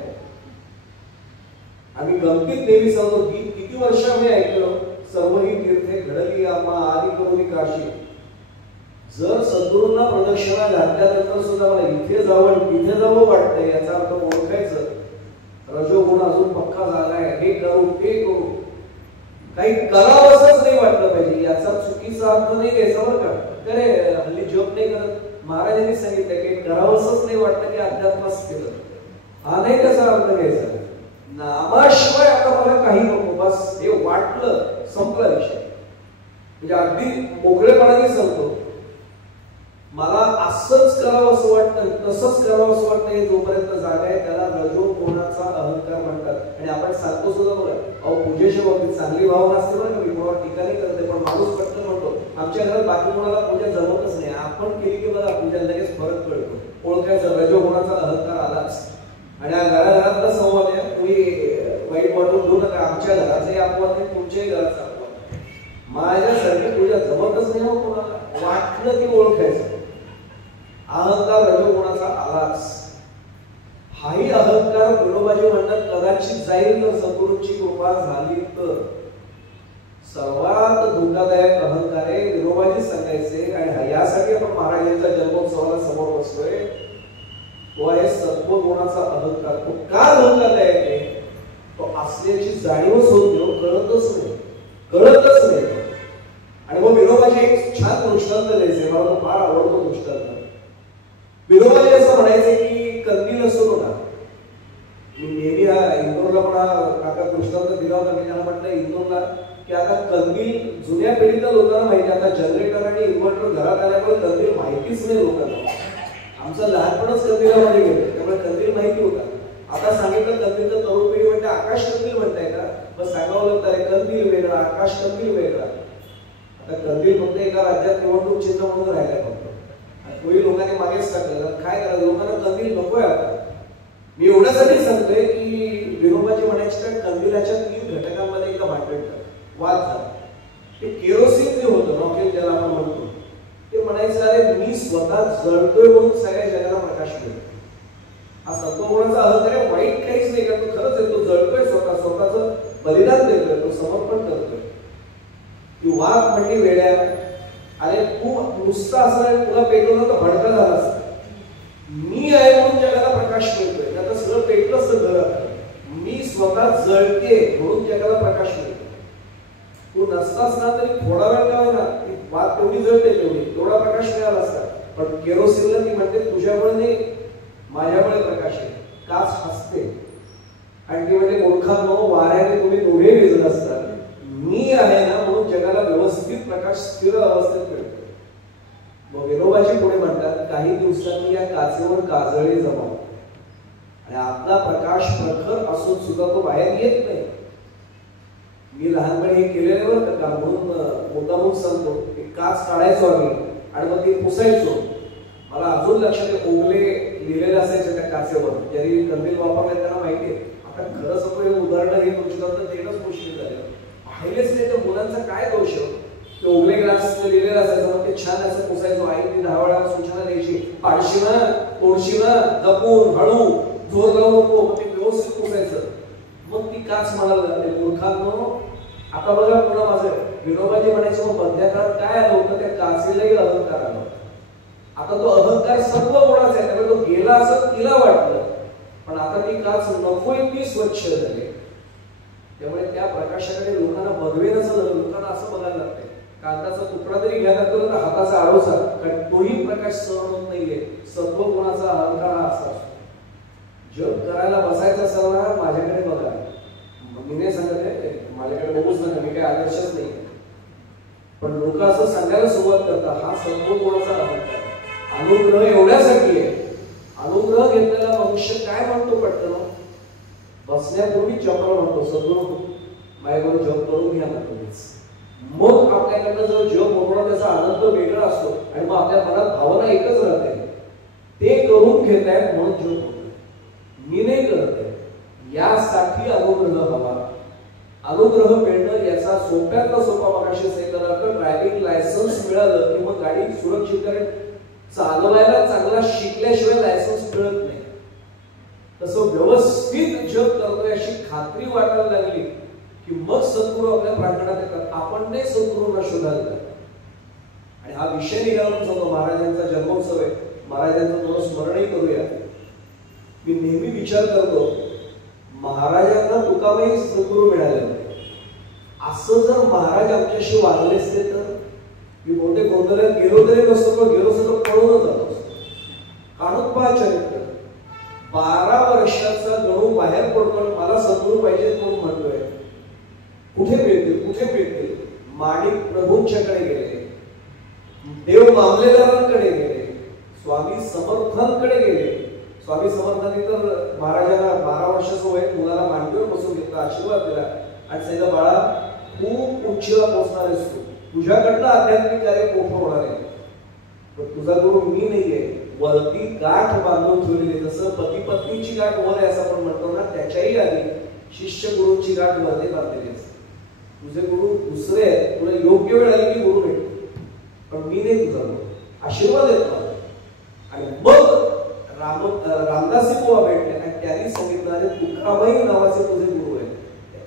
आम्ही गमतीत नेहमी सांगतो की किती वर्ष आम्ही ऐकलं, सर्व ही तीर्थे घडली आम्हा आदी करून काशी. जर सद्गुरूंना प्रदक्षिणा घातल्यानंतर सुद्धा मला इथे जावं तिथे जावं वाटतंय, याचा अर्थ ओळखायचं रजोगुण अजून पक्का झालाय, हे करू ते करू, काही करावंसच नाही वाटलं पाहिजे, याचा चुकीचा अर्थ नाही घ्यायचा बरं का. अरे हल्ली जॉब नाही करत, महाराजांनी सांगितलं की करावंसच नाही वाटतं की अध्यात्मच केलं, हा नाही त्याचा अर्थ घ्यायचा. नामाशिवाय आता मला काही नको, बस हे वाटलं संपला विषय. म्हणजे अगदी मोकळेपणाने सांगतो, मला असंच करावं असं वाटतं, तसंच करावं असं वाटतं, जोपर्यंत जागा आहे त्याला रजोगुणाचा अहंकार म्हणतात. आणि आपण सांगतो सुद्धा बघा, अहो पूजेच्या बाबतीत चांगली भावना असते बरं का, मी कोणावर टीका नाही करते, पण माणूस पटकन म्हणतो आमच्या घरात बाकी कोणाला पूजा जमतच नाही, आपण केली की बघा पूजा लगेच फरक कळतो, ओळखायचं रजोगुणाचा अहंकार आलाच. आणि घराघरातला संवाद आहे, तुम्ही वाईट वाटून घेऊ नका, आमच्या घराचाही अपवाद आहे, तुमच्याही घराचा अपवाद आहे. माझ्यासारखी पूजा जमतच नाही हो कोणाला, वाटलं की ओळखायचं. अहंकार रजोगुणाचा आलाच. हाही अहंकार विनोबाजी म्हणतात कदाचित जाईल तर सद्गुरूंची कृपा झाली तर. सर्वात धोकादायक अहंकार आहे विनोबाजी सांगायचे, आणि यासाठी आपण महाराजांच्या जन्मोत्सवाला समोर बसलोय. तो आहे सत्वगुणाचा अहंकार. तो का धोकादायक आहे, तो असल्याची जाणीवच होत नाही, कळतच नाही, कळतच नाही. आणि मग विनोबाजी एक छान दृष्टांत द्यायचे, मला तो फार आवडतो दृष्टांत. विनोबाजी असं म्हणायचे की कंदील असतो ना, मी नेहमी हा इंदोरला पण काका दृष्टांत दिला होता, मी त्यांना म्हटलं इंदोरला की आता कंदील जुन्या पिढीतल्या लोकांना माहिती, आता जनरेटर आणि इन्व्हर्टर घरात आल्यामुळे कंदील माहितीच नाही लोकांना. आमचं लहानपणच कंदिलामध्ये गेलं, त्यामुळे कंदील माहिती होता. आता सांगितलं कंदील तर तरुण पिढी म्हणते आकाश कंदील म्हणताय का, मग सांगावं लागतं अरे कंदील वेगळा आकाश कंदील वेगळा. आता कंदील फक्त एका राज्यात निवडणूक चिन्ह म्हणून राहिलाय फक्त, तोही लोकांनी मागेच टाकलं. काय करायचं, लोकांना कंदील नकोय आता. मी एवढ्यासाठी सांगतोय की विनोबाजी म्हणायचे तर कंदिलाच्या 3 घटकांमध्ये एकदा भांडण वाद झाला. ते केरोसिन जे होतं, रॉकेल ज्याला आपण म्हणतो, ते म्हणायचं अरे मी स्वतः जळतोय म्हणून सगळ्या जगाला प्रकाश मिळतो. हा सत्वगुणाचा अहंकार आहे, वाईट काहीच नाही का, तो खरंच आहे, तो जळतोय स्वतःचं बलिदान देतोय, तो समर्पण करतोय. ती वाद म्हणली वेड्या, अरे तू नुसता असं तुला पेटवलं तर भडका झाला असता. मी आहे म्हणून जगाला प्रकाश मिळतोय, त्याचं सगळं पेटलं असतं घरात. मी स्वतः जळते म्हणून जगाला प्रकाश मिळतो. तू नसतास ना तरी थोडा वेळ का होईना वाद तेवढी जळते, तेवढा प्रकाश मिळाला असता. पण केरोसिनला ती म्हणते तुझ्यामुळे नाही माझ्यामुळे प्रकाश आहे. काच हसते आणि ती म्हणते मूर्खांनो, वाऱ्याने तुम्ही दोघे विजत असतात, मी आहे ना म्हणून जगाला व्यवस्थित प्रकाश स्थिर अवस्थेत मिळतो. मग विनोबाजी पुढे म्हणतात काही दिवसांनी या काचेवर काजळे जमाव आणि आपला प्रकाश प्रखर असून सुद्धा तो बाहेर येत नाही. मी लहानपणी हे केलेले बरं का, म्हणून मुद्दामून सांगतो. एक काच काढायचो आम्ही आणि मग ती पुसायचो. मला अजून लक्षात आहे, ओगले लिहिलेले असायचे त्या काचेवर, ज्यांनी कंदील वापरले त्यांना माहिती आहे. आता खरं सांगतो हे उदाहरण हे तुमच्याकडनं देणंच मुश्किल झालं. पाहिलेच नाही तर मुलांचा काय दोष आहे. ते ओगले ग्लास लिहिलेलं असायचं, मग ते छान असं पुसायचो. आई 10 वेळा सूचना द्यायची, पाडशी ना तोडशी ना, जपून हळू जोर लावू नको, ते व्यवस्थित पुसायचं. मग ती काच म्हणायला लागते मूर्खांनो. आता बघा पुन्हा माझं विनोबाजी म्हणायचे, मग मध्या काळात काय आलं होतं, त्या काचेलाही अहंकार आला होता. आता तो अहंकार सर्व गुणाचा आहे, त्यामुळे तो गेला असं तिला वाटलं, पण आता ती काच नकोय ती स्वच्छ झाली. त्यामुळे त्या प्रकाशाकडे लोकांना बघवेनच झालं, लोकांना असं बघायला लागतंय. कागदाचा तुकडा तरी घ्यायला लागतो तर हाताचा आडोसा, कारण तोही प्रकाश सहन होत नाहीये. सत्व गुणाचा अहंकार हा असा. जग करायला बसायचं असेल ना, माझ्याकडे बघा. मी नाही सांगत आहे माझ्याकडे बघूच नका, मी काही आदर्शच नाही. पण लोक असं सांगायला सुरुवात करतात, हा सत्व गुणाचा अहंकार. अनुग्रह एवढ्यासाठी आहे. अनुग्रह घेतलेला मनुष्य काय म्हणतो पटकन, बसण्यापूर्वी चक्र म्हणतो, सद्गुरू माझ्याकडून जप करून घ्या ना तुम्हीच. मग आपल्याकडनं जर जप होणं त्याचा आनंद वेगळा असतो आणि मग आपल्या मनात भावना एकच राहते, ते करून घेत आहेत म्हणून जप होतो. मी नाही करत आहे, यासाठी अनुग्रह हवा. अनुग्रह मिळणं याचा सोप्यातला सोपा मागाशी सांगितलं, ड्रायव्हिंग लायसन्स मिळालं की मग गाडी सुरक्षितपणे चालवायला चांगला शिकल्याशिवाय लायसन्स मिळत नाही. तसं व्यवस्थित जग करतोय अशी खात्री वाटायला लागली की मग सद्गुरू आपल्या प्रांगणात येतात. आपण नाही सद्गुरूंना शोधायला. आणि हा विषय निघाला होता, महाराजांचा जन्मोत्सव आहे, महाराजांचं थोडं स्मरणही करूया. मी नेहमी विचार करतो, महाराजांना तुकाबाई सद्गुरू मिळाले होते, असं जर महाराज आमच्याशी वागले असते तर मी बहुतेक गोंधळात गेलो तरी नसतो, गेलो सगळं पळूनच जातो. कानोपा चरित्र 12 वर्षाचा गणू बाहेर पडतो, मला सद्गुरू पाहिजेत म्हणून म्हणतोय. कुठे मिळतील, कुठे मिळतील? माणिक प्रभूंच्याकडे गेले, देव मामलेदारांकडे गेले, स्वामी समर्थांकडे गेले. स्वामी समर्थांनी तर महाराजांना 12 वर्षाचं वय मुलाला मांडीवर बसून घेतला, आशीर्वाद दिला आणि सांगितलं, बाळा खूप उंचीला पोहोचणार आहेस तू, तुझ्याकडनं आध्यात्मिक कार्य मोठं होणार आहे, पण तुझा गुरु मी नाहीये. वरती गाठ बांधून ठेवलेली, जसं पती पत्नीची गाठ वर आहे असं आपण म्हणतो ना, त्याच्याही आधी शिष्य गुरुची गाठ वरती बांधलेली असते. तुझे गुरु दुसरे आहेत, तुला योग्य वेळ आली की गुरु भेटतो, पण मी नाही तुझा गुरु. आशीर्वाद येत मला. आणि मग रामदासी बुवा भेटले आणि त्यांनी सांगितलं, अरे तुकाबाई नावाचे तुझे गुरु आहेत,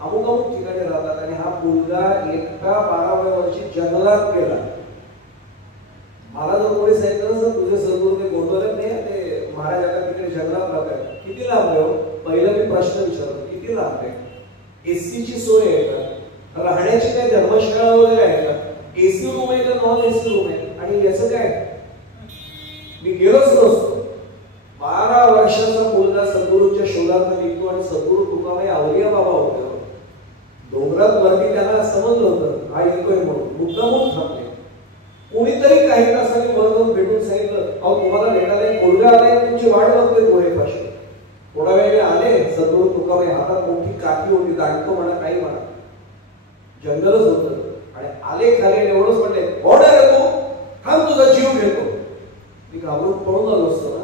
अमुक अमुक ठिकाणी राहतात आणि हा मुलगा एकटा 12व्या वर्षी जंगलात गेला. मला जर कोणी सांगितलं तुझे सद्गुरू ते गोंधळत नाही, ते महाराज आता तिकडे जंगलात राहतात, किती लांब आहे? पहिला मी प्रश्न विचारतो, किती लांब आहे? एसीची सोय आहे का? राहण्याची काय धर्मशाळा वगैरे आहे का? एसी रूम आहे का नॉन एसी रूम आहे? आणि याचं काय? मी गेलोच नसतो. 12 वर्षाचा मुलगा सद्गुरूंच्या शोधात निघतो आणि सद्गुरू तुकाबाई अवलिया बाबा होते. डोंगरात वरती त्यांना समजलं होतं हा येतोय म्हणून, मुद्दामून थांबले. कोणीतरी काही तासांनी वर जाऊन भेटून सांगितलं, अहो तुम्हाला भेटायला एक मुलगा आलाय, तुमची वाट बघतोय डोळेपाशी. थोडा वेळ आले, सद्गुरू तुकाबाई हातात मोठी काठी होती, दांडको म्हणा काही म्हणा, जंगलच होतं. आणि आले खाली एवढंच म्हणले, कोण आहे तू? थांब तुझा जीव घेतो. मी घाबरून पळून आलो असतो ना.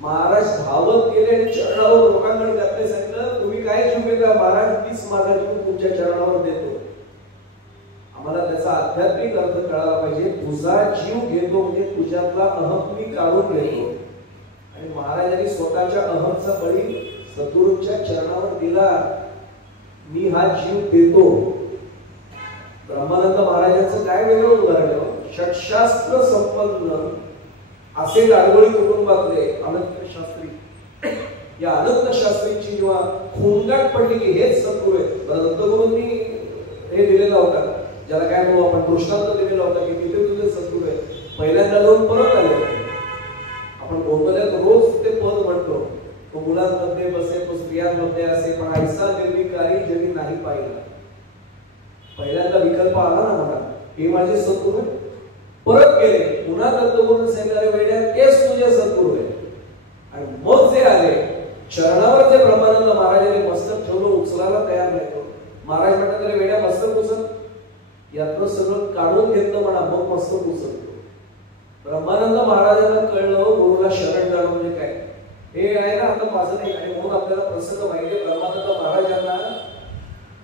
महाराज धावत गेले आणि चरणावर लोकांकडे घातले, सांगितलं तुम्ही काय जीव घेता? महाराज तीच माझा जीव तुमच्या चरणावर देतो. आम्हाला त्याचा आध्यात्मिक अर्थ कळाला पाहिजे. तुझा जीव घेतो म्हणजे तुझ्यातला अहम मी काढून घेतो. आणि महाराजांनी स्वतःच्या अहमचा बळी सद्गुरूंच्या चरणावर दिला. मी हा जीव देतो. ब्रह्मानंद महाराजांचं काय वेगळं उदाहरण, षटशास्त्र संपन्न असे गाडगोळी कुटुंबातले अनंत शास्त्री. या अनंत शास्त्रीची जेव्हा खोंगाट पडली की हेच सद्गुरू आहे, दत्तगुरूंनी हे दिलेला होता, ज्याला काय म्हणू आपण दृष्टांत दिलेला होता की तिथे तुझे सद्गुरू आहे. पहिल्यांदा जाऊन परत आले. आपण गोंधळात रोज ते पद म्हणतो, तो मुलांमध्ये बसे तो स्त्रियांमध्ये असे, पण ऐसा निर्विकारी जगी नाही पाहिला. पहिल्यांदा विकल्प आला ना मला, हे माझे सद्गुरू आहे. परत गेले, पुन्हा दत्तगुरू सांगितले, वेड्या तेच तुझे सद्गुरू आहे. आणि मग जे आले चरणावर, जे ब्रह्मानंद महाराजांनी मस्तक ठेवलं, उचलायला तयार नाही. महाराज म्हणतात, तरी वेड्या मस्तक उचल, यातनं सगळं काढून घेतलं म्हणा, मग मस्तक उचलतो. ब्रह्मानंद महाराजांना कळलं गुरुला शरण जाणं म्हणजे काय हे आहे ना, आता माझं नाही. आणि म्हणून आपल्याला प्रसंग माहिती, ब्रह्मानंद महाराजांना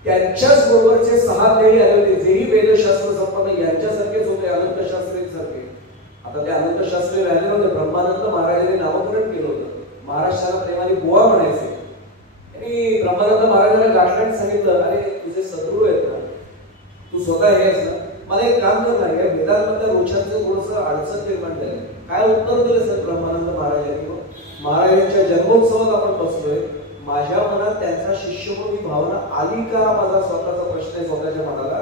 त्यांच्याच बरोबरचे 6 देही आले होते, जेही वेदशास्त्र संपन्न यांच्यासारखेच होते, अनंत शास्त्री सारखे. आता ते अनंत शास्त्री राहिले होते. ब्रह्मानंद महाराजांनी नामकरण केलं होतं. महाराष्ट्राला प्रेमाने बुवा म्हणायचे. आणि ब्रह्मानंद महाराजांना गाठल्याने सांगितलं, अरे तुझे सद्गुरू आहेत ना, तू स्वतः हे आहेस ना, मला एक काम कर ना, या वेदांमधल्या रोषांचं थोडंसं अडचण निर्माण झाली. काय उत्तर दिलं सर ब्रह्मानंद महाराजांनी? महाराजांच्या जन्मोत्सवात आपण बसलोय, माझ्या मनात त्यांचा शिष्य म्हणून ही भावना आली का? माझा स्वतःचा प्रश्न आहे स्वतःच्या मनाला.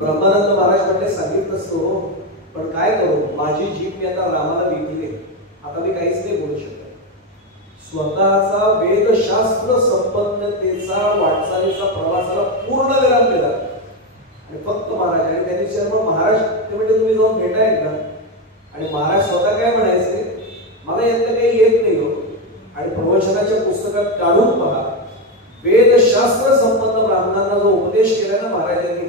ब्रह्मानंद महाराज म्हणले, सांगितलं असतो, पण काय करू, माझी जीभ मी आता रामाला विकली, आता मी काहीच नाही बोलू शकत. स्वतःचा वेदशास्त्र संपन्नतेचा वाटचालीचा प्रवासाला पूर्ण विराम दिला. आणि फक्त महाराज आणि त्यांनी शर्मा महाराज ते म्हणजे तुम्ही जाऊन भेटाय का? आणि महाराज स्वतः काय म्हणायचे, मला यातलं काही येत नाही हो. आणि प्रवचनाच्या पुस्तकात काढून पहा, वेदशास्त्र संपन्न ब्राह्मणांना जो उपदेश केला ना महाराजांनी,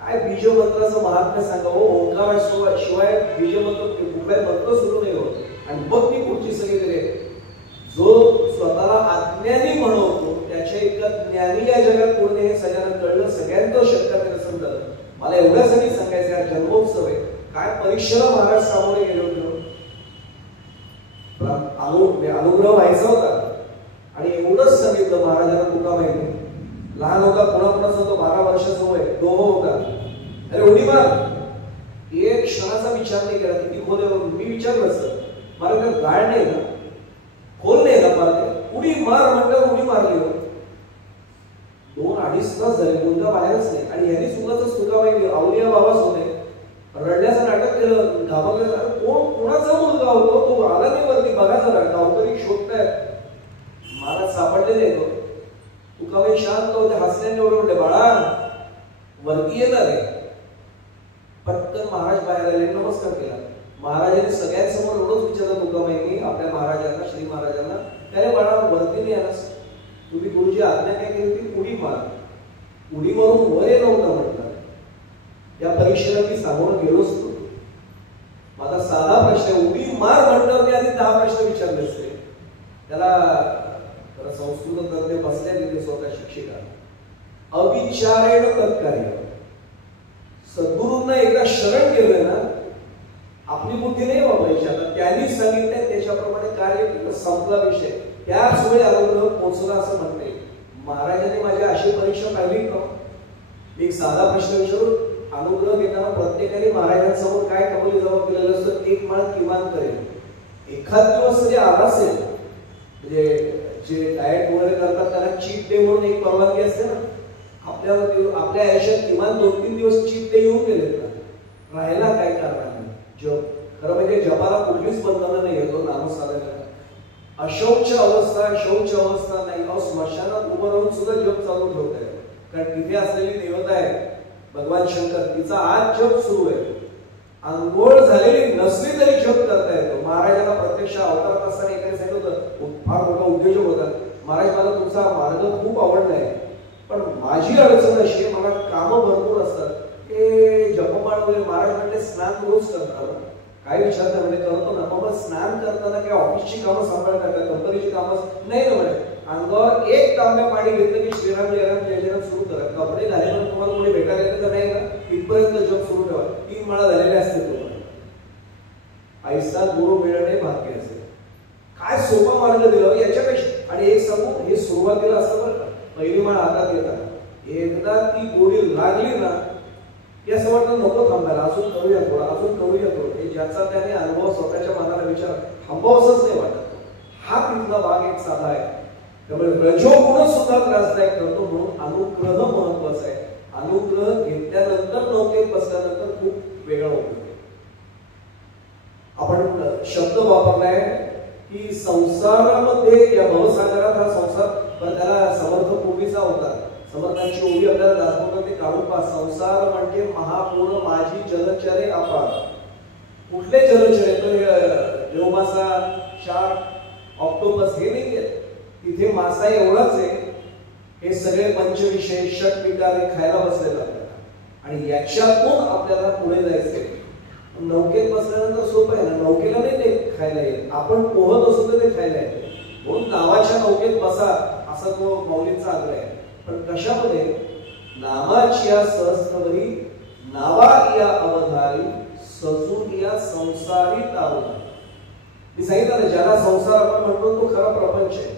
काय बीजमंत्राचं महात्म्य सांगा हो. ओंकार शिवाय बीजमंत्र कुठलाही मंत्र सुरू नाही होत. आणि मग ती पुढची सगळी दिली, जो स्वतःला अज्ञानी म्हणवतो त्याच्या इतका ज्ञानी या जगात कोणी अनुग्रह व्हायचा होता आणि एवढंच सांगितलं महाराजांना, तुका माहिती लहान होता, कोणाकोणाचा तो 12 वर्षाचा वय, डोह होता, अरे उडी मार. एक क्षणाचा विचार नाही केला किती खोल आहे. मी विचारलं सर मला काय गाळ नाही ना, खोल नाही ना, मारते उडी मार म्हणलं, उडी मारली. 2-2.5 तास झाले, मुलगा बाहेरच नाही. आणि यांनी सुद्धाच तुका माहिती अवलिया बाबाच होते, रडण्याचं नाटक केलं, घाबरलं. कोणाचा मुलगा होतो तो आला नाही वरती, बघा जरा गावकरी शोधताय. महाराज सापडलेले तो तुका बाई शांत होते, हसल्याने एवढे म्हणले बाळा वरती येणार आहे. पटकन महाराज बाहेर आले, नमस्कार केला. महाराजांनी सगळ्यांसमोर एवढंच विचारलं तुका माहिती आपल्या महाराजांना, श्री महाराजांना, काय बाळा वरती नाही आलास, तुम्ही गुरुजी आज्ञा काय केली ती उडी मार. उडी मारून वर ये नव्हतं म्हटलं. या परीक्षेला मी सामोरं गेलोच तो. माझा साधा प्रश्न, उडी मार म्हटलं मी आधी 10 प्रश्न विचारले असते. त्याला संस्कृत तज्ञ बसल्या तिथे स्वतः शिक्षिका, अविचारेण तत्कार्य. सद्गुरूंना एकदा शरण गेलं ना, आपली बुद्धी नाही वापरायची. आता त्यांनी सांगितलं त्याच्याप्रमाणे कार्य केलं, संपला विषय. त्याच वेळी अनुग्रह पोचला असं म्हणते. महाराजांनी माझी अशी परीक्षा पाहिली का, मी एक साधा प्रश्न विचारून अनुग्रह घेताना प्रत्येकाने महाराजांसमोर काय कबुली जबाब दिलेलं असतं, एक माळ किमान करेल. एखाद दिवस जरी आला असेल, म्हणजे जे डाएट वगैरे करतात त्यांना चीट डे म्हणून एक परवानगी असते ना, आपल्या आयुष्यात किमान 2-3 दिवस चीट डे येऊन गेले ना, राहायला काय करणार नाही. जप खरं म्हणजे जपाला कुठलीच बंधनं नाही येतो नामसाधना. अशौच अवस्था, शौच अवस्था नाही. स्मशानात उभं राहून सुद्धा जप चालू ठेवता येतो, कारण तिथे असलेली देवता आहे भगवान शंकर, तिचा आज जप सुरू आहे. अंघोळ झालेली नसली तरी जप करता येतो. महाराजांना प्रत्यक्ष अवतारात असताना एकाने सांगितलं होतं, फार मोठा उद्योजक होता, महाराज मला तुमचा मार्ग खूप आवडलाय, पण माझी अडचण अशी आहे, मला कामं भरपूर असतात, ते जपमाळ वगैरे. महाराज म्हणले स्नान रोज करतात. काय विचारता म्हणजे करतो ना, मग स्नान करताना काय ऑफिसची कामं सांभाळतात का, कंपनीची कामं नाही ना म्हणे. अंगावर एक तांब्या पाणी घेतलं की श्रीराम जयराम जय जयराम सुरू करा. कपडे घाल्यानंतर तुम्हाला कोणी भेटायला येतं तर नाही ना, इथपर्यंत जप सुरू ठेवा. 3 माळा झालेल्या असते तुम्हाला. ऐसा गुरु मिळणे भाग्य असेल. काय सोपा मार्ग दिला याच्यापेक्षा. आणि एक सांगू, हे सुरुवातीला असतं बरं का, पहिली माळ हातात घेतात, एकदा ती गोडी लागली ना, या असं वाटतं नको थांबायला, अजून करूया थोडं, अजून करूया थोडं. हे ज्याचा त्याने अनुभव स्वतःच्या मनाला विचार थांबवसच नाही वाटत. हा तिथला भाग एक साधा आहे. त्यामुळे रजोगुण सुद्धा त्रासदायक करतो, म्हणून अनुग्रह महत्वाचा आहे. अनुग्रह घेतल्यानंतर नौकेत बसल्यानंतर खूप वेगळा होतो. आपण शब्द वापरलाय की संसारामध्ये, या भवसागरात हा संसार, पण त्याला समर्थ पूर्वीचा होता. समर्थांची ओळी आपल्याला दाखवतात, ते काढून पहा. संसार म्हणजे महापूर माझी जलचरे अपार. कुठले जलचरे, देवमासा, शार्क, ऑक्टोपस हे नाही आहेत. तिथे मासा एवढाच आहे. हे सगळे पंचविषय षटविकार खायला बसलेला आपल्याला, आणि याच्यातून आपल्याला पुढे जायचंय. नौकेत बसल्यानंतर सोपं आहे ना, नौकेला नाही ते खायला येत, आपण पोहत असू तर ते खायला येते. म्हणून नावाच्या नौकेत बसा असा तो मौलींचा आग्रह आहे. पण कशामध्ये, नामाची या सहस्त्रवरी नावा या अवधारी सजून या संसारी तावला. मी सांगितलं ना, ज्याला संसार आपण म्हणतो तो खरा प्रपंच आहे.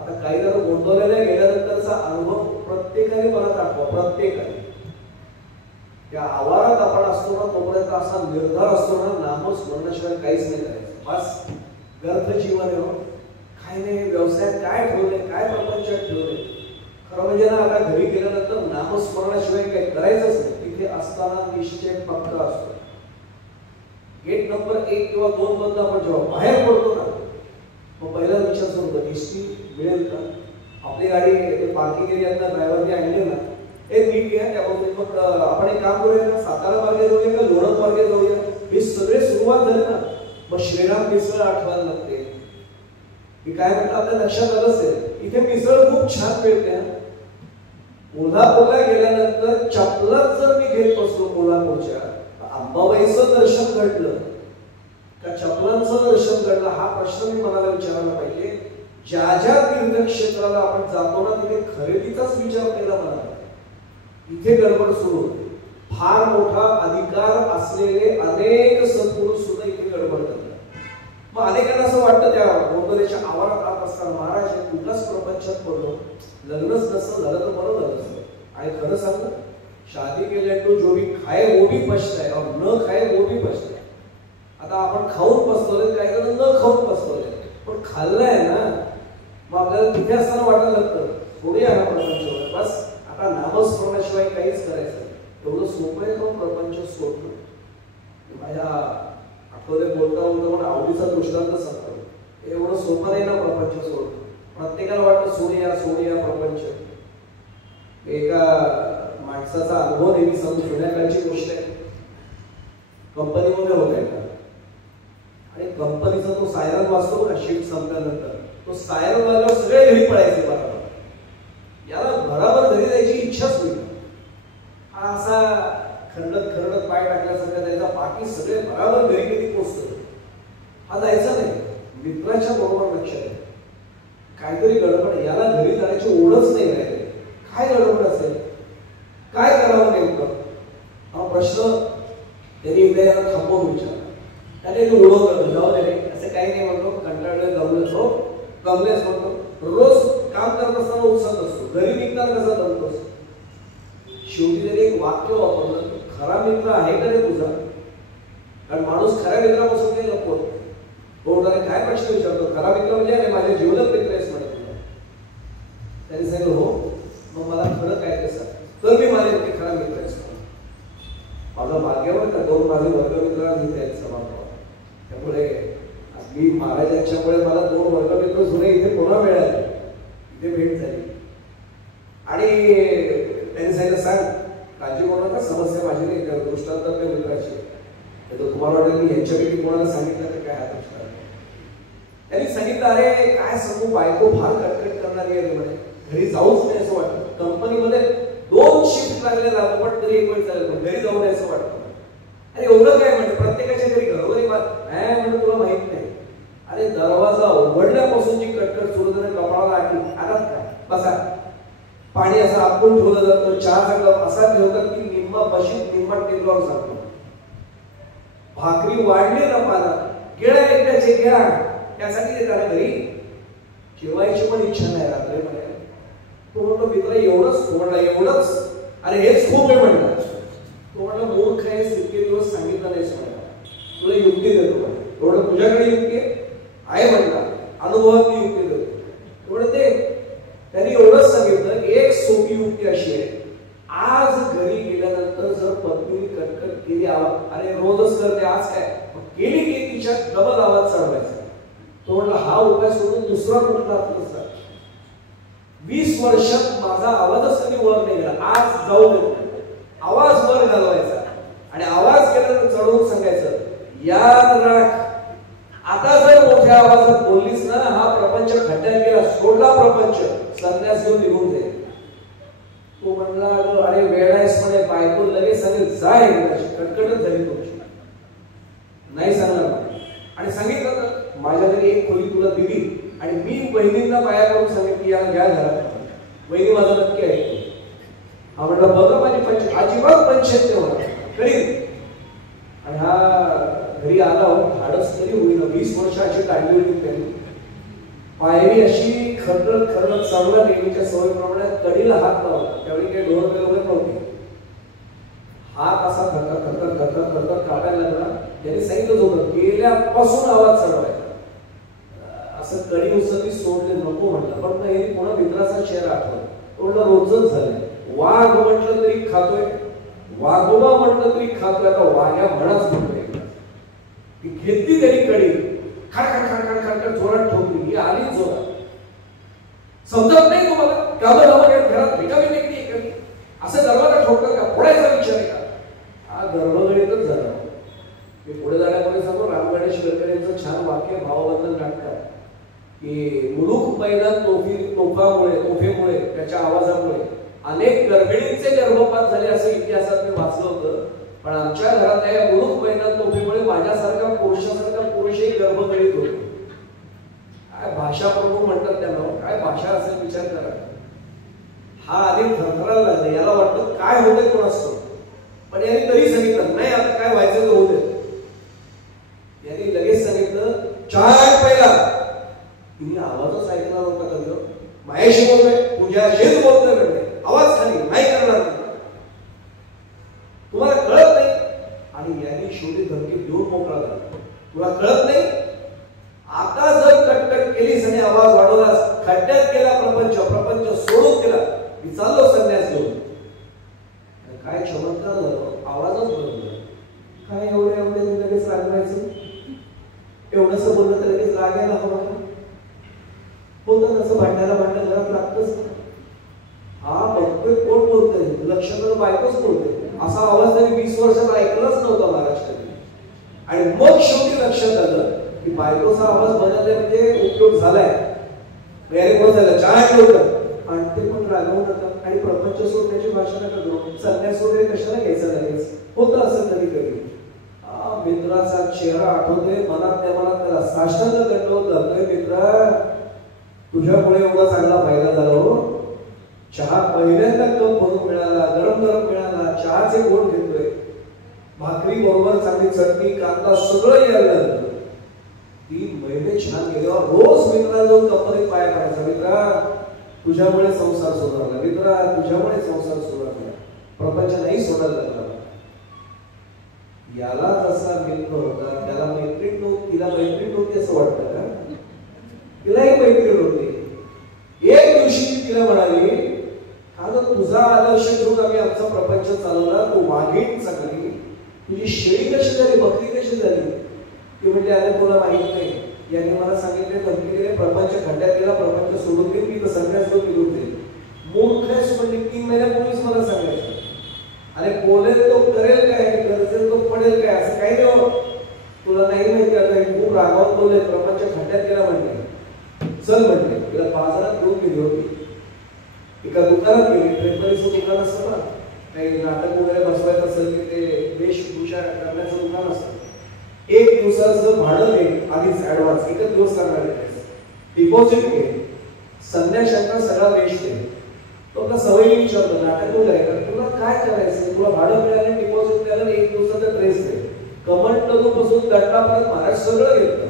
आता काही जण गोंधळलेल्या गेल्यानंतरचा अनुभव प्रत्येकाने मला दाखवा, प्रत्येकाने. त्या आवारात आपण असतो ना, तोपर्यंत असा निर्धार असतो ना, नामस्मरणाशिवाय काहीच नाही करायचं. बस व्यर्थ जीवन आहे. काय नाही, व्यवसायात काय ठेवले, काय प्रपंचात ठेवले. खरं म्हणजे ना, आता घरी गेल्यानंतर नामस्मरणाशिवाय काही करायचंच नाही. तिथे असताना निश्चय पक्का असतो. गेट नंबर 1 किंवा 2 मधून आपण जेव्हा बाहेर पडतो ना, मग पहिला विचार सुरू होतो, एसटी मिळेल का. आपली गाडी पार्किंग एरियातला ड्रायव्हरने आणली ना, हे नीट घ्या. त्याबद्दल मग आपण एक काम करूया ना, सातारा मार्गे जाऊया का लोणंद मार्गे जाऊया. हे सगळे सुरुवात झाले ना, मग श्रीराम मिसळ आठवायला लागते. मी काय म्हटलं, आपल्या लक्षात आलं असेल, इथे मिसळ खूप छान मिळते. कोल्हापूरला गेल्यानंतर चपलाच जर मी घेत बसलो कोल्हापूरच्या, अंबाबाईचं दर्शन घडलं का चपलांचं दर्शन घडलं, हा प्रश्न मी मनाला विचारायला पाहिजे. ज्या ज्या तीर्थक्षेत्राला आपण जातो ना, तिथे खरेदीचाच विचार केला मला. इथे गडबड सुरू होते. फार मोठा अधिकार असलेले अनेक सद्गुरू सुद्धा इथे गडबड करतात. मग अनेकांना असं वाटतं त्या गोंधळेच्या आवारात आत असताना महाराज कुठलाच प्रपंचात पडलो, लग्नच नसतं झालं तर बरं झालं असतं. आणि खरं सांगू, शादी के लिए तो जो भी खाए वो भी पछताए और न खाए वो भी पछताए. आता आपण खाऊन पसतवले, काही जण न खाऊन पसतवले, पण खाल्लंय ना, मग आपल्याला तिथे असताना वाटत लागतं थोडी आहे प्रपंच, बस आता नामस्मरणाशिवाय काहीच करायचं. एवढं सोपं आहे तो प्रपंच सोडणं. माझ्या आठवडे बोलता बोलता म्हणून आवडीचा दृष्टांत सांगतो, एवढं सोपं नाही ना प्रपंच सोडणं. प्रत्येकाला वाटतं सोनिया प्रपंच. एका माणसाचा अनुभव नेहमी समजून जुन्याकाळची गोष्ट आहे. कंपनीमध्ये होता का आणि कंपनीचा तो सायरन वाजतो का शिफ्ट संपल्यानंतर, तो सायरन वाजल्यावर सगळे घरी पडायचे बरोबर. याला बराबर घरी जायची इच्छाच होईल. हा असा खरडत पाय टाकल्यासारखा त्याचा, बाकी सगळे बराबर घरी कधी पोहोचतो. हा जायचा नाही. मित्राच्या बरोबर लक्षात आहे काहीतरी गडबड, याला घरी जाण्याची ओढच नाही राहिली. काय गडबड असेल, काय करावं नेमकं, हा प्रश्न त्यांनी एकदा याला थांबवून विचारला. त्याने ओढव करतो, जाऊ दे असं काही नाही म्हणतो, कंटाळले जमलेच हो, कमलेच म्हणतो. रोज काम करत असताना उत्साह असतो, घरी निघताना कसा जमतोस. शेवटी त्याने एक वाक्य वापरलं, खरा मित्र आहे का रे तुझा. कारण माणूस खऱ्या मित्रापासून काही लपवत नाही. कोणाला काय प्रश्न विचारतो, खरा मित्र म्हणजे माझ्या जीवनात मित्र आहेस म्हणत. त्यांनी सांगितलं हो, मग मला खरं काय कसं तर मी माझे खरा मित्र आहेस. माझं भाग्यवान का दोन माझे वर्गमित्र इथे आहेत सभागृहात. त्यामुळे अगदी महाराजांच्यामुळे मला दोन वर्गमित्र जुने इथे पुन्हा मिळाले, इथे भेट झाली. आणि त्यांनी सांगितलं सांग, काळजी करू नका, समस्या माझी नाही, त्या दृष्टांतातल्या मित्राची. तर तुम्हाला वाटेल मी यांच्यापैकी कोणाला सांगितलं तर काय हा दृष्टांत. त्यांनी सांगितलं अरे काय सांगू, बायको फार कटकट करणारी आहे म्हणे, घरी जाऊच नाही असं वाटतं. कंपनीमध्ये 2 शिफ्ट लागले लागोपाठ तरी एक वेळ चालेल, पण घरी जाऊ नये असं वाटतं. अरे एवढं काय म्हणजे प्रत्येकाच्या घरी घरोघरी म्हणजे तुला माहित नाही. अरे दरवाजा उघडल्यापासून जी कटकट सुरू झाली कपाळाला आली, आलात काय बसा. पाणी असं आपण ठेवलं जातं, चहाचा कप असा ठेवतात की निम्मा बशीत निम्मा टेबलावर जातो. भाकरी वाढली ना पाण्यात, गिळा एकट्याचे गिळा, त्यासाठी त्याला घरी जेवायची पण इच्छा नाही रात्री म्हणे. तो म्हणतो मित्र एवढंच, तो म्हणला एवढंच, अरे हेच खूप आहे म्हणला. तो म्हणला मूर्ख आहेस, इतके दिवस सांगितलं नाहीस म्हणला, तुला युक्ती देतो म्हणे. एवढं तुझ्याकडे युक्ती आहे म्हणला, अनुभवातली युक्ती देतो. एवढं ते त्यांनी एवढंच सांगितलं, एक सोपी युक्ती अशी आहे, आज घरी गेल्यानंतर जर पत्नीने कटकट केली, अरे रोजच करते आज काय केली की तिच्या डबल आवाज चढवायचा. तो म्हणला हा उपाय सोडून दुसरा कुठला असला. 20 वर्षात माझा आवाजच कधी वर नाही गेला, आज जाऊ दे आवाज वर घालवायचा. आणि आवाज केल्यानंतर चढवून सांगायचं, याद राख आता जर मोठ्या आवाजात बोललीस ना, हा प्रपंच खड्ड्यात गेला, सोडला प्रपंच, संन्यास घेऊन निघून जाईल. तो म्हणला अरे वेळ आहेस म्हणे, बायको लगेच सांगेल जाय, कटकटच झाली तुमची, नाही सांगणार. आणि सांगितलं तर माझ्या घरी एक खोली तुला दिली आणि मी बहिणींना पाया करून सांगितली याला घ्या घरात, बहिणी माझं नक्की आहे. हा म्हटला बघा माझी पंचायत, अजिबात पंचायत होणार करीन. आणि हा घरी आला, धाडस तरी होईल. 20 वर्षाची काढली होती त्यांनी. पायरी अशी खरडत चालला, नेहमीच्या सवयीप्रमाणे कडीला हात लावला. त्यावेळी काही डोर वगैरे नव्हते. हात असा खरखर कापायला लागला. त्यांनी सांगितलं होतं गेल्यापासून आवाज चढवायचा. असं कडी उचलली सोडले नको म्हटलं, पण हे पुन्हा मित्राचा चेहरा आठवला. म्हणलं रोजच झालंय, वाघ म्हटलं तरी खातोय, वाघोबा म्हटलं तरी खातोय, आता वाघ्या म्हणाच म्हणतोय. ती घेतली त्यांनी कडी, खडखड जोरात ठोकली. ही आली जोरात. समजत नाही तुम्हाला घरात रिकामी टेकली असं दरवाजा ठोकतात का, फोडायचा विचार आहे का. हा गर्भगणितच झाला. मी पुढे जाण्यापूर्वी सांगतो, राम गणेश गडकरींचं छान वाक्य भावबंधन नाटकात, की मुलूक मैदान तोफेमुळे त्याच्या आवाजामुळे अनेक गर्भिणींचे गर्भपात झाले असं इतिहासात मी वाचलं होतं. पण आमच्या घरात आहे मुलूक मैदान तोफेमुळे माझ्यासारखा पुरुषासारखा पुरुषही गर्भगणित होतो. काय भाषा प्रभू म्हणतात त्यांना, काय भाषा असेल विचार करा. हा आधी थरथरायला लागला, याला वाटतं काय होतंय कोण असतो. पण यांनी तरी सांगितलं नाही आता काय व्हायचं ते होऊ दे. यांनी लगेच सांगितलं काय पहिला तिने आवाजच ऐकला नव्हता कधी. माझ्याशी बोलतोय, तुझ्याशीच बोलतोय म्हणजे आवाज खाली नाही करणार तुम्हाला कळत नाही. आणि यांनी शेवटी धमकी देऊन मोकळा झाला. तुला कळत नाही, आता जर कटकट केलीस आणि आवाज वाढवलास, खड्ड्यात केला प्रपंच सोडून केला, मी चाललो संन्यास घेऊन. काय चमत्कार झालं, आवाजच बदलला. काय एवढे लगेच रागवायचं, एवढंसं बोललं तर लगेच राग यायला हवा का? होतं तसं भांडायला घरात लागतच. हा बघतोय कोण बोलतोय, लक्ष तर बायकोच बोलते. असा आवाज तरी 20 वर्षात ऐकलाच नव्हता महाराष्ट्रात. आणि मग शेवटी लक्षात आलं की बायकोचा आवाज बदलले म्हणजे उपयोग झालाय, गैरकोण झाला. चहा ठेवलं आणि ते पण रागवू नका आणि प्रपंच सोडण्याची भाषा नका करू. संन्यास वगैरे कशाला घ्यायचं लगेच. होतं असं कधी कधी. मित्राचा चेहरा आठवतोय, मनात त्याला साष्टांग दंडवत घालतोय. मित्रा, तुझ्यामुळे एवढा चांगला फायदा झाला हो. चहा पहिल्यांदा कप भरून मिळाला, गरम मिळाला, चहाचे गोड घेतोय, भाकरी बरोबर चांगली चटणी कांदा सगळं यायला लागलं. 3 महिने छान गेले. रोज मित्राला जाऊन कंपनीत पाया पडायचा. मित्रा, तुझ्यामुळे संसार सुधारला. मित्रा, तुझ्यामुळे संसार सुधारला. प्रपंच नाही सोडायला लागला. याला जसा मित्र होता त्याला मैत्रीण नव्हती, तिला मैत्रीण नव्हती असं वाटतं का? तिलाही मैत्रीण होती. एक दिवशी तिला म्हणाली, अगं तुझा आदर्श घेऊन आम्ही आमचा प्रपंच चालवला, तू वाघीण चांगली, तुझी शेळी कशी झाली, बकरी कशी झाली? ती म्हणजे अरे तुला माहित नाही, यांनी मला सांगितले, धमकी दिले, प्रपंच खड्ड्यात गेला, प्रपंच सोडून देईल, मी तर संन्यास घेऊन निघून जाईल. मूर्ख म्हणजे 3 महिन्यापूर्वीच मला सांगायचं. अरे बोलेल तो करेल काय, गरजेल तो पडेल काय, असं काही नाही. तुला नाही माहिती, आता खूप रागावून बोलले, प्रपंच खड्ड्यात गेला म्हणते. चल म्हटले, तिला बाजारात घेऊन गेली होती. एका दुकानात गेली, ट्रेडमरीचं दुकान असतं ना, काही नाटक वगैरे बसवायचं असेल की ते वेशभूषा करण्याचं दुकान असतं. 1 दिवसाचं भाडं घे आधीच ऍडव्हान्स, 1 दिवस करणार आहे, डिपॉझिट घे, संन्याशांना सगळा वेश दे. तो आपला सवयी विचारतो, नाटक वगैरे कर, तुला काय करायचं, तुला भाडं मिळालं, डिपॉझिट मिळालं, 1 दिवसाचा ड्रेस दे, कमंड पासून दंडापर्यंत महाराज सगळं घेतलं.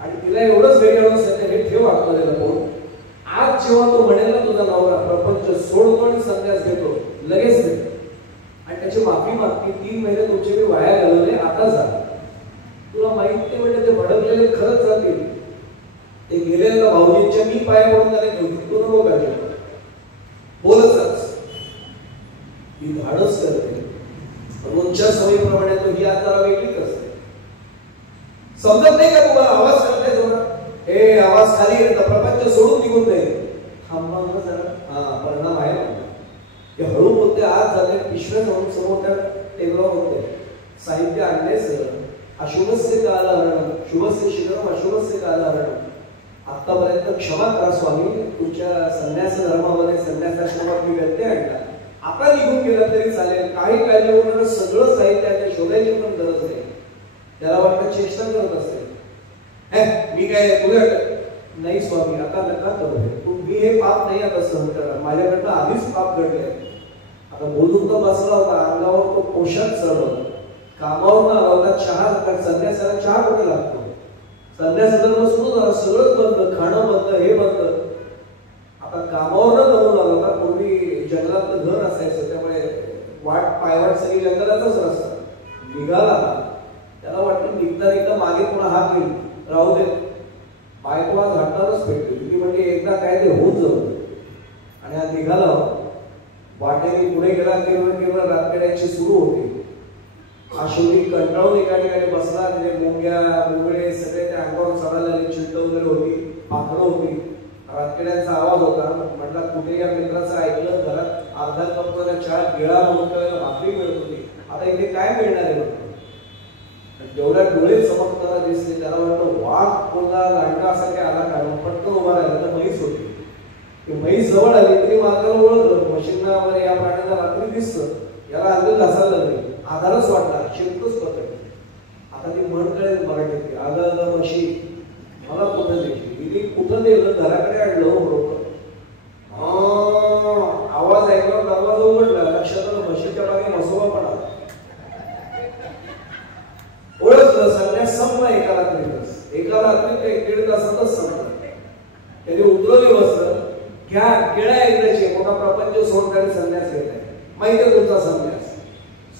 आणि तिला एवढंच वेगळं हे ठेव आतमध्ये लपवून. आज जेव्हा तो म्हणेल ना तुझा नवरा प्रपंच सोडतो आणि संन्यास घेतो, लगेच देतो आणि त्याची माफी मागते. 3 महिने तुमचे मी वाया घालवले, आता जा. तुला माहित नाही म्हणजे ते भडकलेले खरंच जातील. ते गेलेल्या भाऊजींच्या मी पाय पडून त्याने घेऊन तू नको काय बोलतच. ही धाडस करते. रोजच्या सवयीप्रमाणे तो ही आज जरा वेगळीच असते. समजत नाही का तुम्हाला? आवाज करताय जोरात, हे आवाज खाली येतं, प्रपंच सोडून निघून जाईल. थांबा जरा, परिणाम आहे ना. हे हळू बोलते, आज झाले पिशव्या जाऊन समोर त्या टेबलावर होते. साहित्य आणले सर, अशुभस्य कालहरण, शुभस्य शीघ्रम, अशुभस्य कालहरण. आतापर्यंत क्षमा करा स्वामी, तुमच्या संन्यास धर्मामध्ये संन्यासाश्रमात मी व्यत्यय आणला. आता निघून गेला तरी चालेल, काही काळजी होणार, सगळं साहित्य शोधायची पण गरज नाही. त्याला वाटतं चेष्टा करत असेल. मी काय तुला नाही स्वामी, आता नका करू. तुम्ही हे पाप नाही आता सहन करा, माझ्याकडनं आधीच पाप घडले. आता बोलून तो बसला होता, अंगावर तो पोशाख चढवला, कामावर आला होता, चहा, संन्यासाला चहा कुठे लागतो? संन्यास धर्म सुरू झाला, सगळंच बंद, खाणं बंद, हे बंद. आता कामावर न जमून आला होता. पूर्वी जंगलात घर असायचं, त्यामुळे पायवाट सगळी जंगलाचाच रस्ता. निघाला, त्याला वाटलं निघता मागे पुन्हा हात घेईल, राहू दे. बायको आज हातावरच भेटली. ती म्हणजे एकदा काय ते होऊन जाऊ. आणि हा निघाला, वाटेने पुढे गेला, केवळ रातकड्याची सुरू होती. हा शेवटी कंटाळून एका ठिकाणी बसला. तिथे मुंग्या मुंगळे सगळे त्या अंगावर चढायला लागले, चिंट वगैरे होती, पाखरं होती, रातकड्यांचा आवाज होता. म्हटला कुठे या मित्राचं ऐकलं, घरात अर्धा कप चहा गिळा म्हणून त्याला भाकरी मिळत होती. आता इथे काय मिळणार आहे? जेवढ्या डोळे चमकताना दिसले, त्याला वाटलं वाघ कोणता लांडा असा काय आला काय, पटकन उभा राहिला तर म्हैस होती. म्हैस जवळ आली तरी मार्गाला ओळखलं, म्हशींना वगैरे या प्राण्यांना रात्री दिसतं, याला अंगण घासायला लागले, आधारच वाटला, शिरतोच पकड. आता ती म्हण कळेल मराठीत, अगं म्हशी मला कुठं द्यायची, कुठं दिलं, घराकडे आणलं बरोबर. आवाज ऐकला, दरवाजा उघडला, लक्षात आलं म्हशीच्या मागे मसोबा पडा. ओळखलं, संन्यास संपला एका रात्रीतच. एका रात्री ते 1.5 तासातच संपलं. त्यांनी उतरवली वस्त्र, घ्या केळा एकदाचे, मोठा प्रपंच सोडणारे संन्यास घेत आहे. माहिती आहे तुमचा संन्यास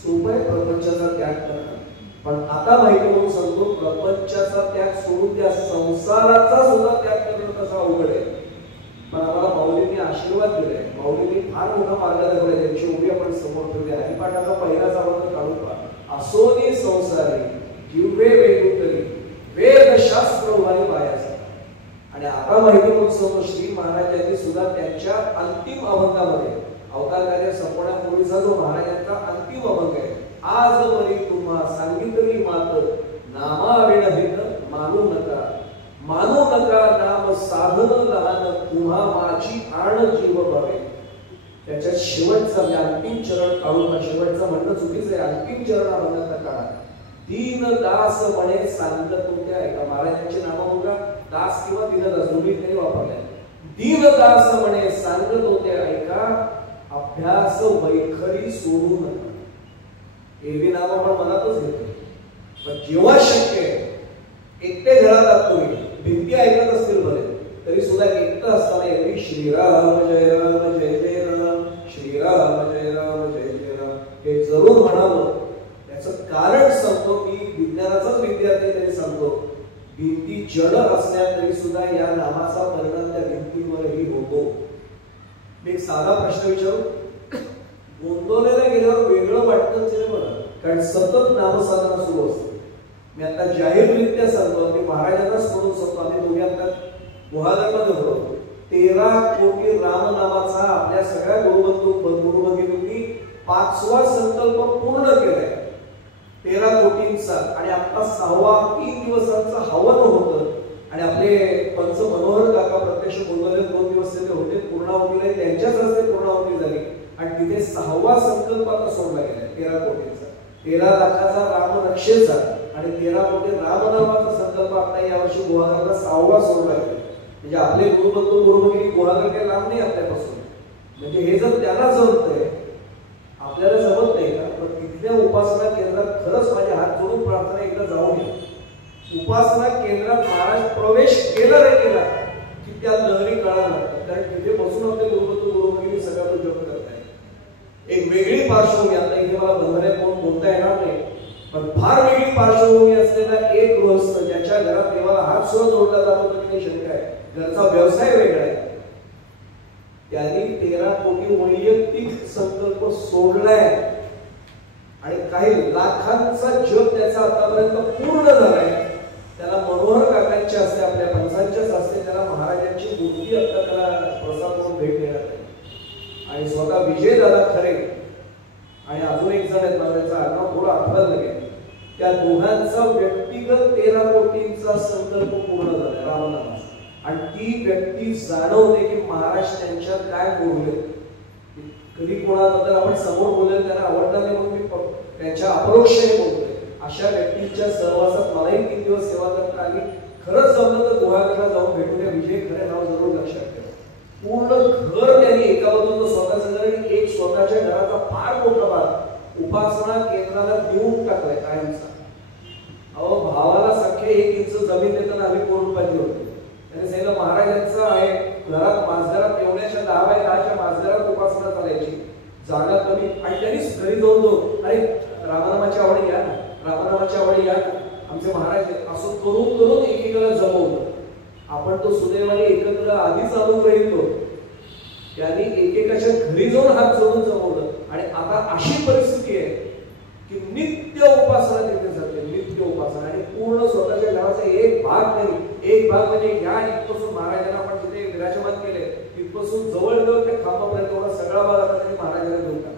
सोपं आहे प्रपंचाचा त्याग करणं, पण आता माहिती म्हणून सांगतो प्रपंचाचा त्याग सोडून त्या संसाराचा सुद्धा त्याग करणं कसा अवघड आहे. पण आम्हाला माऊलींनी आशीर्वाद दिलाय, माऊलींनी फार मोठा मार्ग दाखवलाय, त्यांची उभी आपण समोर ठेवली. हरिपाठाचा पहिलाच आवाज काढून पहा, असोनी संसारी जिव्हे वेगुतरी वेद शास्त्र उभारी पायाचा. आणि आता माहिती म्हणून सांगतो श्री महाराजांनी सुद्धा त्यांच्या अंतिम अभंगामध्ये, अवतार कार्य संपवण्यापूर्वीचा जो महाराजांचा अंतिम अभंग आहे, आज वरी तुम्हा सांगितली मात नामाविण हित मानू नका, मानू नका नाम साधन लहान तुम्हा माझी आण जीव भावे. त्याच्यात शेवटचा अंतिम चरण काढून, शेवटचं म्हणणं चुकीचं आहे, अंतिम चरण अभंगाचा काढा. दीन दास म्हणे सांगत होते ऐका. महाराजांचे नाम बघा, दास किंवा दीनदास दोन्ही त्यांनी वापरले. दीन दास म्हणे सांगत होते ऐका, अभ्यास वैखरी सोडू नका. एरवी नाम आपण मनातच घेतो, पण जेव्हा शक्य आहे एकटे घरात जातो, भिंती ऐकत असतील बरे तरी सुद्धा एकटं असताना एरवी श्रीराम जय राम जय जय राम, श्रीराम जय राम जय जय राम हे जरूर म्हणावं. याचं कारण सांगतो, मी विज्ञानाचाच विद्यार्थी तरी सांगतो, भिंती जड असल्या तरी सुद्धा या नामाचा परिणाम त्या भिंतीवरही होतो. मी एक साधा प्रश्न विचारू, गोंदवलेला गेल्यावर वेगळं वाटतंच आहे मला, कारण सतत नामसाधना सुरू असते. मी आता जाहीररित्या सांगतो, मी महाराजांनाच म्हणून सांगतो, आम्ही दोघे आता गुहागरमध्ये होतो. 13 कोटी रामनामाचा आपल्या सगळ्या गुरु भगिनींनी 5वा संकल्प पूर्ण केलाय, 13 कोटींचा. आणि आता 6वा 3 दिवसांचा हवन होतं. आणि आपले पंच मनोहर काका प्रत्यक्ष गोंदवले 2 दिवस तिथे होते, पूर्णाहुतीला त्यांच्याच हस्ते पूर्णाहुती झाली. आणि तिथे 6वा संकल्प आता सोडला गेला 13 कोटींचा, 13 लाखाचा रामरक्षेचा आणि 13 कोटी रामनामाचा संकल्प आता यावर्षी गुहागरला 6वा सोडला गेला. म्हणजे आपले गुरुभगिनी गुहागर काही लांब नाही आपल्यापासून. म्हणजे हे जर त्यांना जमतंय, आपल्याला जमत नाही का? पण तिथल्या उपासना केंद्रात खरंच माझे हात जोडून प्रार्थना एकदा जाऊन या. उपासना केंद्रात महाराज प्रवेश केला रे केला की त्या लहरी कळायला लागतात, कारण तिथे बसून आपले गुरुभगिनी सगळा तो जप करताय. एक वेगळी पार्श्वभूमी, आता इथे मला बंधने कोण बोलता येणार नाही, पण फार वेगळी पार्श्वभूमी असलेला एक गृहस्थ ज्याच्या घरात देवाला हात सुद्धा जोडला जातो तर काही शंका आहे, घरचा व्यवसाय वेगळा आहे, त्यांनी 13 कोटी वैयक्तिक संकल्प सोडलाय. आणि काही लाखांचा जप त्याचा आतापर्यंत पूर्ण झालाय. त्याला मनोहर काकांच्या हस्ते, आपल्या पंचांच्याच हस्ते त्याला महाराजांची मूर्ती आता त्याला प्रसाद म्हणून भेट देण्यात आली. आणि स्वतः विजय दादा खरे आणि अजून एक जण आहेत, मला त्याचा आडनाव थोडं आठवत नाही, त्या दोघांचा व्यक्तिगत 13 कोटींचा संकल्प पूर्ण झाला रामनामाचा. आणि ती व्यक्ती जाणवते की महाराज त्यांच्यात काय बोलले. कधी कोणाबद्दल आपण समोर बोलले त्यांना आवडणार नाही म्हणून मी त्यांच्या अपरोक्षाने बोलतोय. अशा व्यक्तींच्या सहवासात मलाही 3 दिवस सेवा करता आली. खरंच जमलं तर गुहागरला जाऊन भेटून या. विजय खरे नाव जरूर लक्षात ठेवा. पूर्ण घर त्यांनी एका बाजूला स्वतःचं घर आणि एक स्वतःच्या घराचा फार मोठा भाग उपासना केंद्राला देऊन टाकलाय कायमचा. अहो, भावाला सख्खे 1 इंच जमीन देताना आम्ही कोटी होतो. त्यांनी सांगितलं महाराजांचं आहे घरात, माझघरात एवढ्याच्या 10 बाय 10च्या माझघरात उपासना चालायची, जागा कमी. आणि त्यांनीच घरी जाऊन अरे रामनामाची आवडी या ना, रामनामाची आवडी या ना, आमचे महाराज असं करून एकेकाला जमवलं. आपण तो सुदैवाने एकत्र आधीच आणून राहिलो, त्यांनी एकेकाच्या घरी जाऊन हात जोडून जमवलं. आणि आता अशी परिस्थिती आहे की नित्य उपासना तिथे जाते, नित्य उपासना. आणि पूर्ण स्वतःच्या घराचा एक भाग नाही, एक भाग म्हणजे या इथपासून महाराजांना आपण जिथे विराजमान केले तिथपासून जवळ त्या खांबापर्यंत एवढा सगळा भाग आता त्यांनी महाराजांना देऊन टाकला.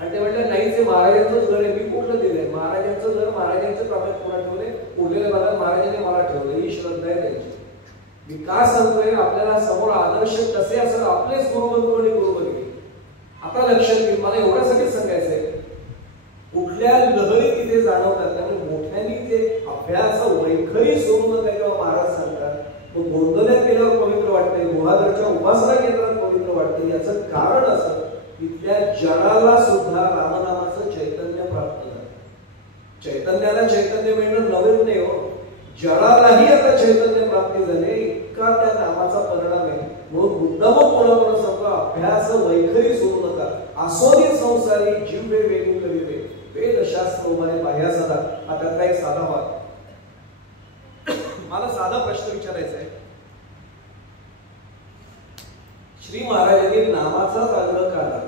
आणि ते म्हटलं नाही, ते महाराजांचंच घर आहे, मी कुठलं दिलंय? महाराजांचं घर महाराजांच्या ताब्यात कोणा ठेवले, उरलेल्या भागात महाराजांनी मला ठेवलं. ही श्रद्धा आहे त्यांची. मी का सांगतोय, आपल्याला समोर आदर्श कसे असं आपलेच गुरुबंधू आणि गुरुभगिनी आता लक्षात घेऊन मला एवढ्यासाठी सांगायचंय, कुठल्या लहरी तिथे जाणवतात. त्यामुळे मोठ्यांनी ते अभ्यास वैखरी सोडू नका किंवा महाराज सांगतात. मग गोंधळ्यात गेल्यावर पवित्र वाटतंय, गुहागरच्या उपासना केंद्रात पवित्र वाटतंय. याचं कारण असं, तिथल्या जनाला सुद्धा रामनामाचं चैतन्य प्राप्त झालं. चैतन्याला चैतन्य मिळणं नवीन नाही हो, जळालाही आता चैतन्य प्राप्ती झाले इतका त्या नामाचा परिणाम आहे. म्हणून मुद्दामून कोणाकोणा सांगतो अभ्यास वैखरी सोडू नका. आसोनी संसारी जीव वेगू करीवे वेदशास्त्र उभारे बाह्या साधा. आता काय साधा वाद. मला साधा प्रश्न विचारायचा आहे. श्री महाराजांनी नामाचाच आग्रह का केला?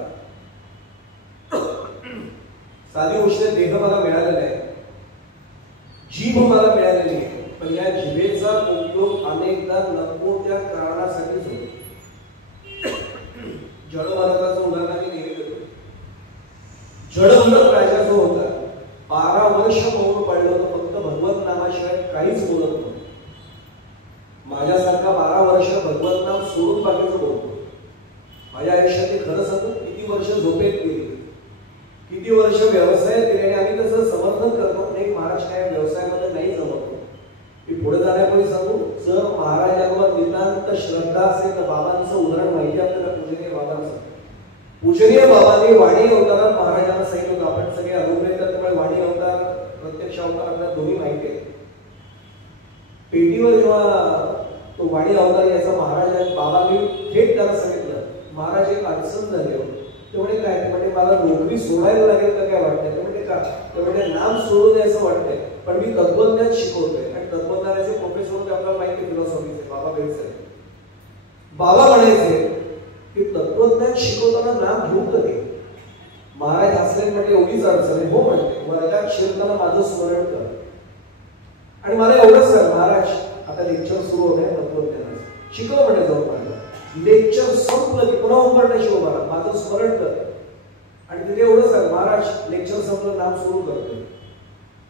साधी गोष्ट देह मला मिळालेला आहे, जीभ मला मिळालेली आहे, पण या जिभेचा उपयोग अनेकदा नको त्या कारणासाठीच होतो. जडभरताचं उदाहरण मी नेहमी देतो. जडभरत राजा जो होता 12 वर्ष मौन पाळलं होतं, फक्त भगवत नामाशिवाय काहीच बोलत नव्हतं. माझ्यासारखा 12 वर्ष भगवत नाम सोडून बाकीचं बोलतो. माझ्या आयुष्यात ते खरं सांगतो किती वर्ष झोपेत गेली, किती वर्ष व्यवसायात गेले. आणि आम्ही तसं समर्थन करतो नाही महाराज काय व्यवसायामध्ये नाही जमतो. मी पुढे जाण्यापूर्वी सांगू, जर महाराजांवर नितांत श्रद्धा असेल तर बाबांचं उदाहरण माहिती आपल्याला पूजनीय बाबांचं. पूजनीय बाबांनी वाणी अवतारात महाराजांना सांगितलं होतं. आपण सगळे अनुग्रहित त्यामुळे वाणी अवतार प्रत्यक्ष अवतार आपल्याला दोन्ही माहिती आहे. पेटीवर जेव्हा तो वाणी अवतार याचा महाराज बाबांनी थेट त्याला सांगितलं महाराज एक अडचण झाली होती. ते म्हणजे काय, ते म्हणजे मला नोकरी सोडायला लागेल का काय वाटतंय. ते म्हणजे का, ते म्हणजे नाम सोडू नये असं वाटतंय, पण मी तत्वज्ञान शिकवतोय. आणि तत्वज्ञानाचे प्रोफेसर होते आपल्याला माहिती फिलॉसॉफीचे बाबा बेलसे. बाबा म्हणायचे की तत्वज्ञान शिकवताना नाम घेऊ कधी. महाराज हसले म्हणजे एवढीच अडचण आहे. हो म्हणते वर्गात शिरताना माझं स्मरण कर. आणि मला एवढंच सांग महाराज आता लेक्चर सुरू होत आहे तत्वज्ञानाचं, शिकव म्हणजे जाऊन मला लेक्चर संपलं की पुन्हा उंबरटा शिकव मला, माझं स्मरण कर. आणि तिथे एवढं सांग महाराज लेक्चर संपलं नाम सुरू करतो.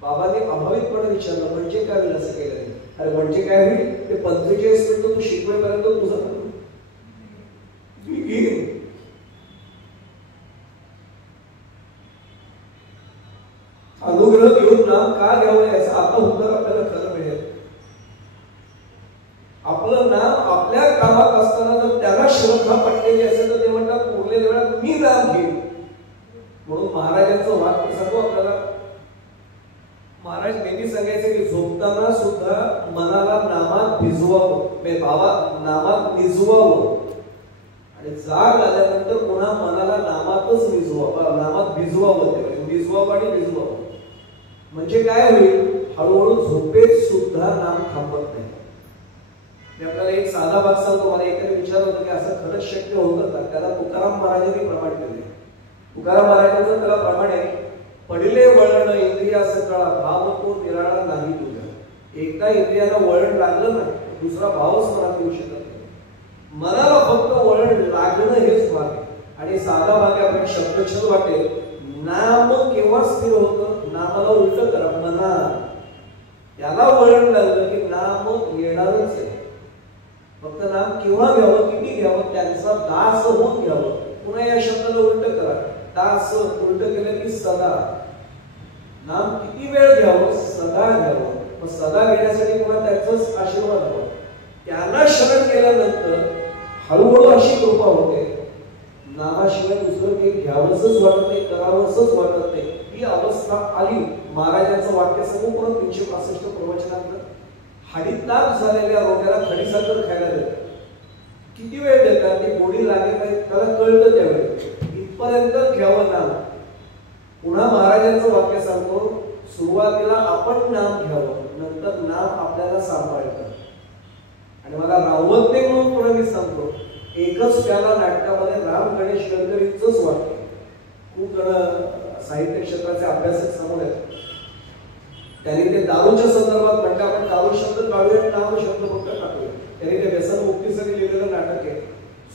बाबांनी अभावितपणे विचारलं म्हणजे काय होईल असं केलं नाही. अरे म्हणजे काय होईल, ते 45 मिनिटं तू शिकवेपर्यंत तुझं अनुग्रह घेऊन नाम का घ्यावं याचा आता उत्तर आपल्याला खरं मिळेल. आपलं नाम आपल्या कामात असताना जर त्याला श्रद्धा पटलेली असेल तर ते म्हणतात उरलेल्या वेळात मी नाम घेईन. म्हणून महाराजांचं वाक्य सांगू आपल्याला. महाराज नेहमी सांगायचे की झोपताना सुद्धा मनाला नामात भिजवावं, बाबा नामात निजवावं. आणि जाग आल्यानंतर पुन्हा मनाला नामातच भिजवावं, नामात भिजवावं. ते भिजवावं आणि भिजवावं म्हणजे काय होईल, हळूहळू झोपेत सुद्धा नाम थांबत नाही. मी आपल्याला एक साधा भाग सांगतो. मला एकाने विचारलं होतं की असं खरंच शक्य होतं का. त्याला तुकाराम महाराजांनी प्रमाण केले. तुकाराम महाराजांचं त्याला प्रमाण आहे, पडले वळण इंद्रिया सकळा भाव तो निराळा नाही तुझ्या. एकदा इंद्रियाला वळण लागलं ना दुसरा भावच मनात येऊ शकत नाही. मनाला फक्त वळण लागणं हेच भाग आहे. आणि साधा भाग आहे आपण शब्दच्छल वाटेल. नाम केव्हा स्थिर होतं, नामाला उलट करा मना. याला वळण लागलं की नाम येणारच आहे. फक्त नाम केव्हा घ्यावं, किती घ्यावं, त्यांचा दास होऊन घ्यावं. पुन्हा या शब्दाला उलट करा, दास उलट केलं की सदा. नाम किती वेळ घ्यावं, सदा घ्यावं. मग सदा घेण्यासाठी पुन्हा त्यांचाच आशीर्वाद हवा. त्यांना शरण केल्यानंतर हळूहळू अशी कृपा होते, नामाशिवाय दुसरं काही घ्यावंच वाटत नाही, करावंच वाटत नाही. ही अवस्था आली. महाराजांचं वाक्य सांगू पुन्हा 365 प्रवचनातलं. हाडीताप झालेल्या रोग्याला खडीसाखर खायला देतात. किती वेळ देतात, ती गोडी लागेल नाही त्याला कळतं त्यावेळी. इथपर्यंत घ्यावं नाम. पुन्हा महाराजांचं वाक्य सांगतो, सुरुवातीला आपण नाम घ्यावं, नंतर नाम आपल्याला सांभाळतं. आणि मला रावत नाही म्हणून पुन्हा मी सांगतो, एकच त्याला नाटकामध्ये राम गणेश गडकरींचंच वाक्य. खूप जण साहित्य क्षेत्राचे अभ्यासक समोर आहेत. त्यांनी ते दारूच्या संदर्भात म्हणजे आपण दारू शब्द काढूया, नाम शब्द फक्त टाकूया. त्यांनी ते व्यसनमुक्तीसाठी लिहिलेलं नाटक आहे.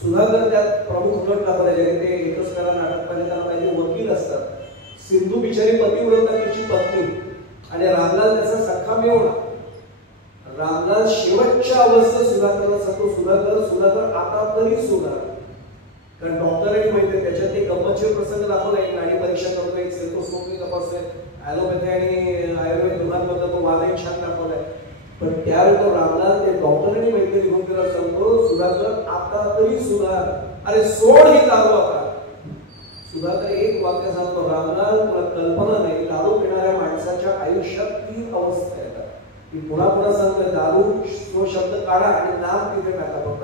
सुधाकर त्यात प्रमुख भूमिका दाखवल्या. ज्याने ते एकच करा नाटक पाहिजे त्यांना पाहिजे वकील असतात. सिंधू बिचारी पतिव्रता तिची पत्नी आणि रामलाल त्याचा सख्खा मेवणा. रामलाल शेवटच्या अवस्थेत सुधाकरला सांगतो, सुधाकर आता तरी सुधार. कारण डॉक्टरही माहिती त्याच्यात एक गंमतशीर प्रसंग दाखवला. एक नाडी परीक्षा करतो, एक स्टेथोस्कोपी तपासतोय, ॲलोपॅथी आणि आयुर्वेद दोघांबद्दल तो वादही छान दाखवलाय. पण त्यावेळी तो रामलाल ते डॉक्टरनी माहिती लिहून दिला सांगतो, सुधाकर आता तरी सुधार, अरे सोड ही दारू आता. सुधाकर एक वाक्य सांगतो, रामलाल तुला कल्पना नाही, दारू पिणाऱ्या माणसाच्या आयुष्यात 3 अवस्था येतात. मी पुन्हा पुन्हा सांगतोय, दारू तो शब्द काढा आणि नाम तिथे टाका. फक्त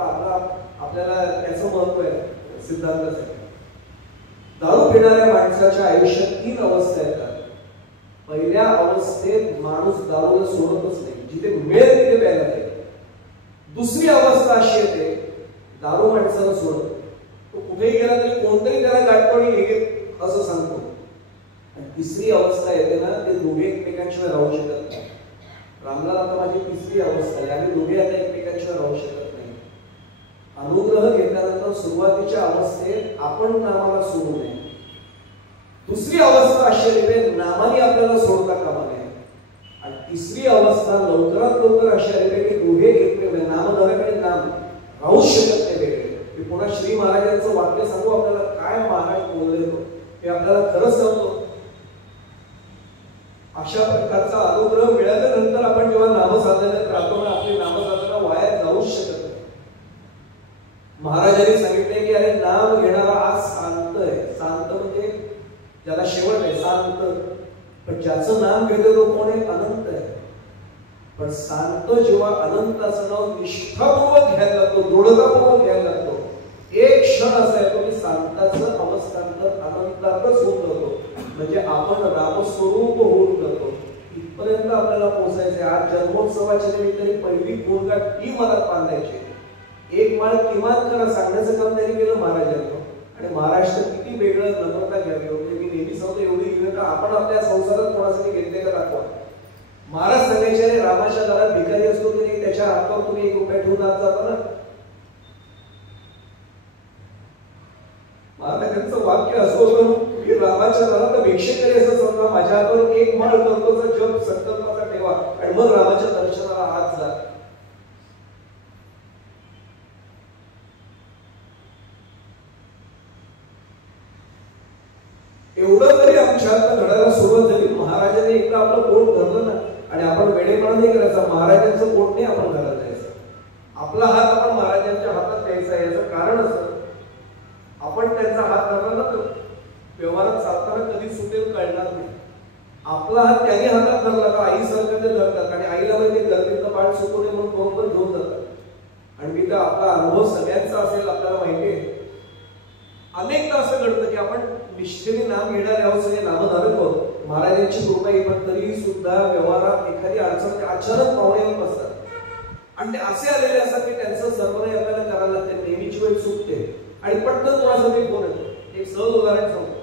आपल्याला त्याचं महत्व आहे सिद्धांतासाठी. दारू पिणाऱ्या माणसाच्या आयुष्यात 3 अवस्था येतात. पहिल्या अवस्थेत माणूस दारूला सोडतच नाही, जिथे मिळेल तिथे प्यायला जाईल. दुसरी अवस्था अशी येते, दारू माणसाला सोडत, तो कुठेही गेला तरी कोणतंही त्याला गाठपणी घेत असं सांगतो. आणि तिसरी अवस्था येते ना, ते दोघे एकमेकांशिवाय राहू शकत नाही. रामलाल आता माझी तिसरी अवस्था आहे, आम्ही दोघे आता एकमेकांशिवाय राहू शकत नाही. अनुग्रह घेतल्यानंतर सुरुवातीच्या अवस्थेत आपण नामाला सोडू नये. दुसरी अवस्था अशी येते, नामाने आपल्याला सोडता कामा नये. आणि तिसरी अवस्था लवकरात लवकर अशी आली की दोघे एकमेक नामधारक आणि नाम राहू शकत नाही वेगळे. मी पुन्हा श्री महाराजांचं वाक्य सांगू आपल्याला, काय महाराज बोलले हे आपल्याला खरंच सांगतो. अशा प्रकारचा अनुग्रह मिळाल्यानंतर आपण जेव्हा नामसाधनेत राहतो ना, आपली नामसाधना वाया जाऊच शकत नाही. महाराजांनी सांगितले की अरे नाम घेणारा आज शांत आहे. शांत म्हणजे ज्याला शेवट आहे, शांत. पण ज्याचं नाम घेतो तो कोण आहे? अनंत आहे. पण शांत जेव्हा अनंताचं नाव निष्ठापूर्वक घ्यायला लागतो, दृढतापूर्वक घ्यायला लागतो, एक क्षण असा येतो की शांताचं अवस्थांतर अनंतातच होऊन जातो. म्हणजे आपण रामस्वरूप होऊन जातो. इथपर्यंत आपल्याला पोहोचायचे. आज जन्मोत्सवाच्या निमित्ताने पहिली गुणगाठ ती मनात बांधायची. एक माळ किमान करा सांगण्याचं काम त्यांनी केलं महाराजांनी. आणि महाराष्ट्र किती वेगळं नम्रता घ्यावी. म्हणजे मी नेहमी सांगतो, एवढी घेऊन आपण आपल्या संसारात कोणासाठी घेतले का दाखवा. महाराज सांगायचे, रामाच्या घरात भिकारी असतो की नाही, त्याच्या हातावर तुम्ही 1 रुपया ठेवून आत जाता ना. महाराजांचं वाक्य असं होतं की रामाच्या घरात भिक्षेकरी असं समजा, माझ्या हातावर 1 माळ करतोचा जप संकल्पाचा ठेवा आणि मग रामाच्या दर्शनाला हात जा. एवढं तरी आमच्या हातात घडायला सुरुवात झाली. महाराजांनी एकदा आपलं पोट धरलं ना, आणि आपण वेडेपणा नाही करायचा. महाराजांचं पोट नाही आपण घरात द्यायचं. आपला हात आपण महाराजांच्या हातात द्यायचा. याचं कारण असं, आपण त्यांचा हात धरला ना तर व्यवहारात चालताना कधी सुटेल कळणार नाही. आपला हात त्यांनी हातात धरला तर आई सारखं ते धरतात. आणि आईला माहिती गर्दीतलं पाठ सुटू नये म्हणून बरोबर घेऊन जातात. आणि मी तर आपला अनुभव सगळ्यांचा असेल, आपल्याला माहिती आहे. अनेकदा असं घडतं की आपण निष्ठेने नाम घेणारे आहोत, सगळे नामधारक आहोत, महाराजांची कृपा आहे, पण तरी सुद्धा व्यवहारात एखादी अडचण अचानक पाहुणे येऊन बसतात. आणि ते असे आलेले असतात की त्यांचं सर्व काही आपल्याला करायला लागते. नेहमीची वेळ चुकते आणि पटकन कोणासाठी फोन येतो. एक सहज उदाहरण सांगतो.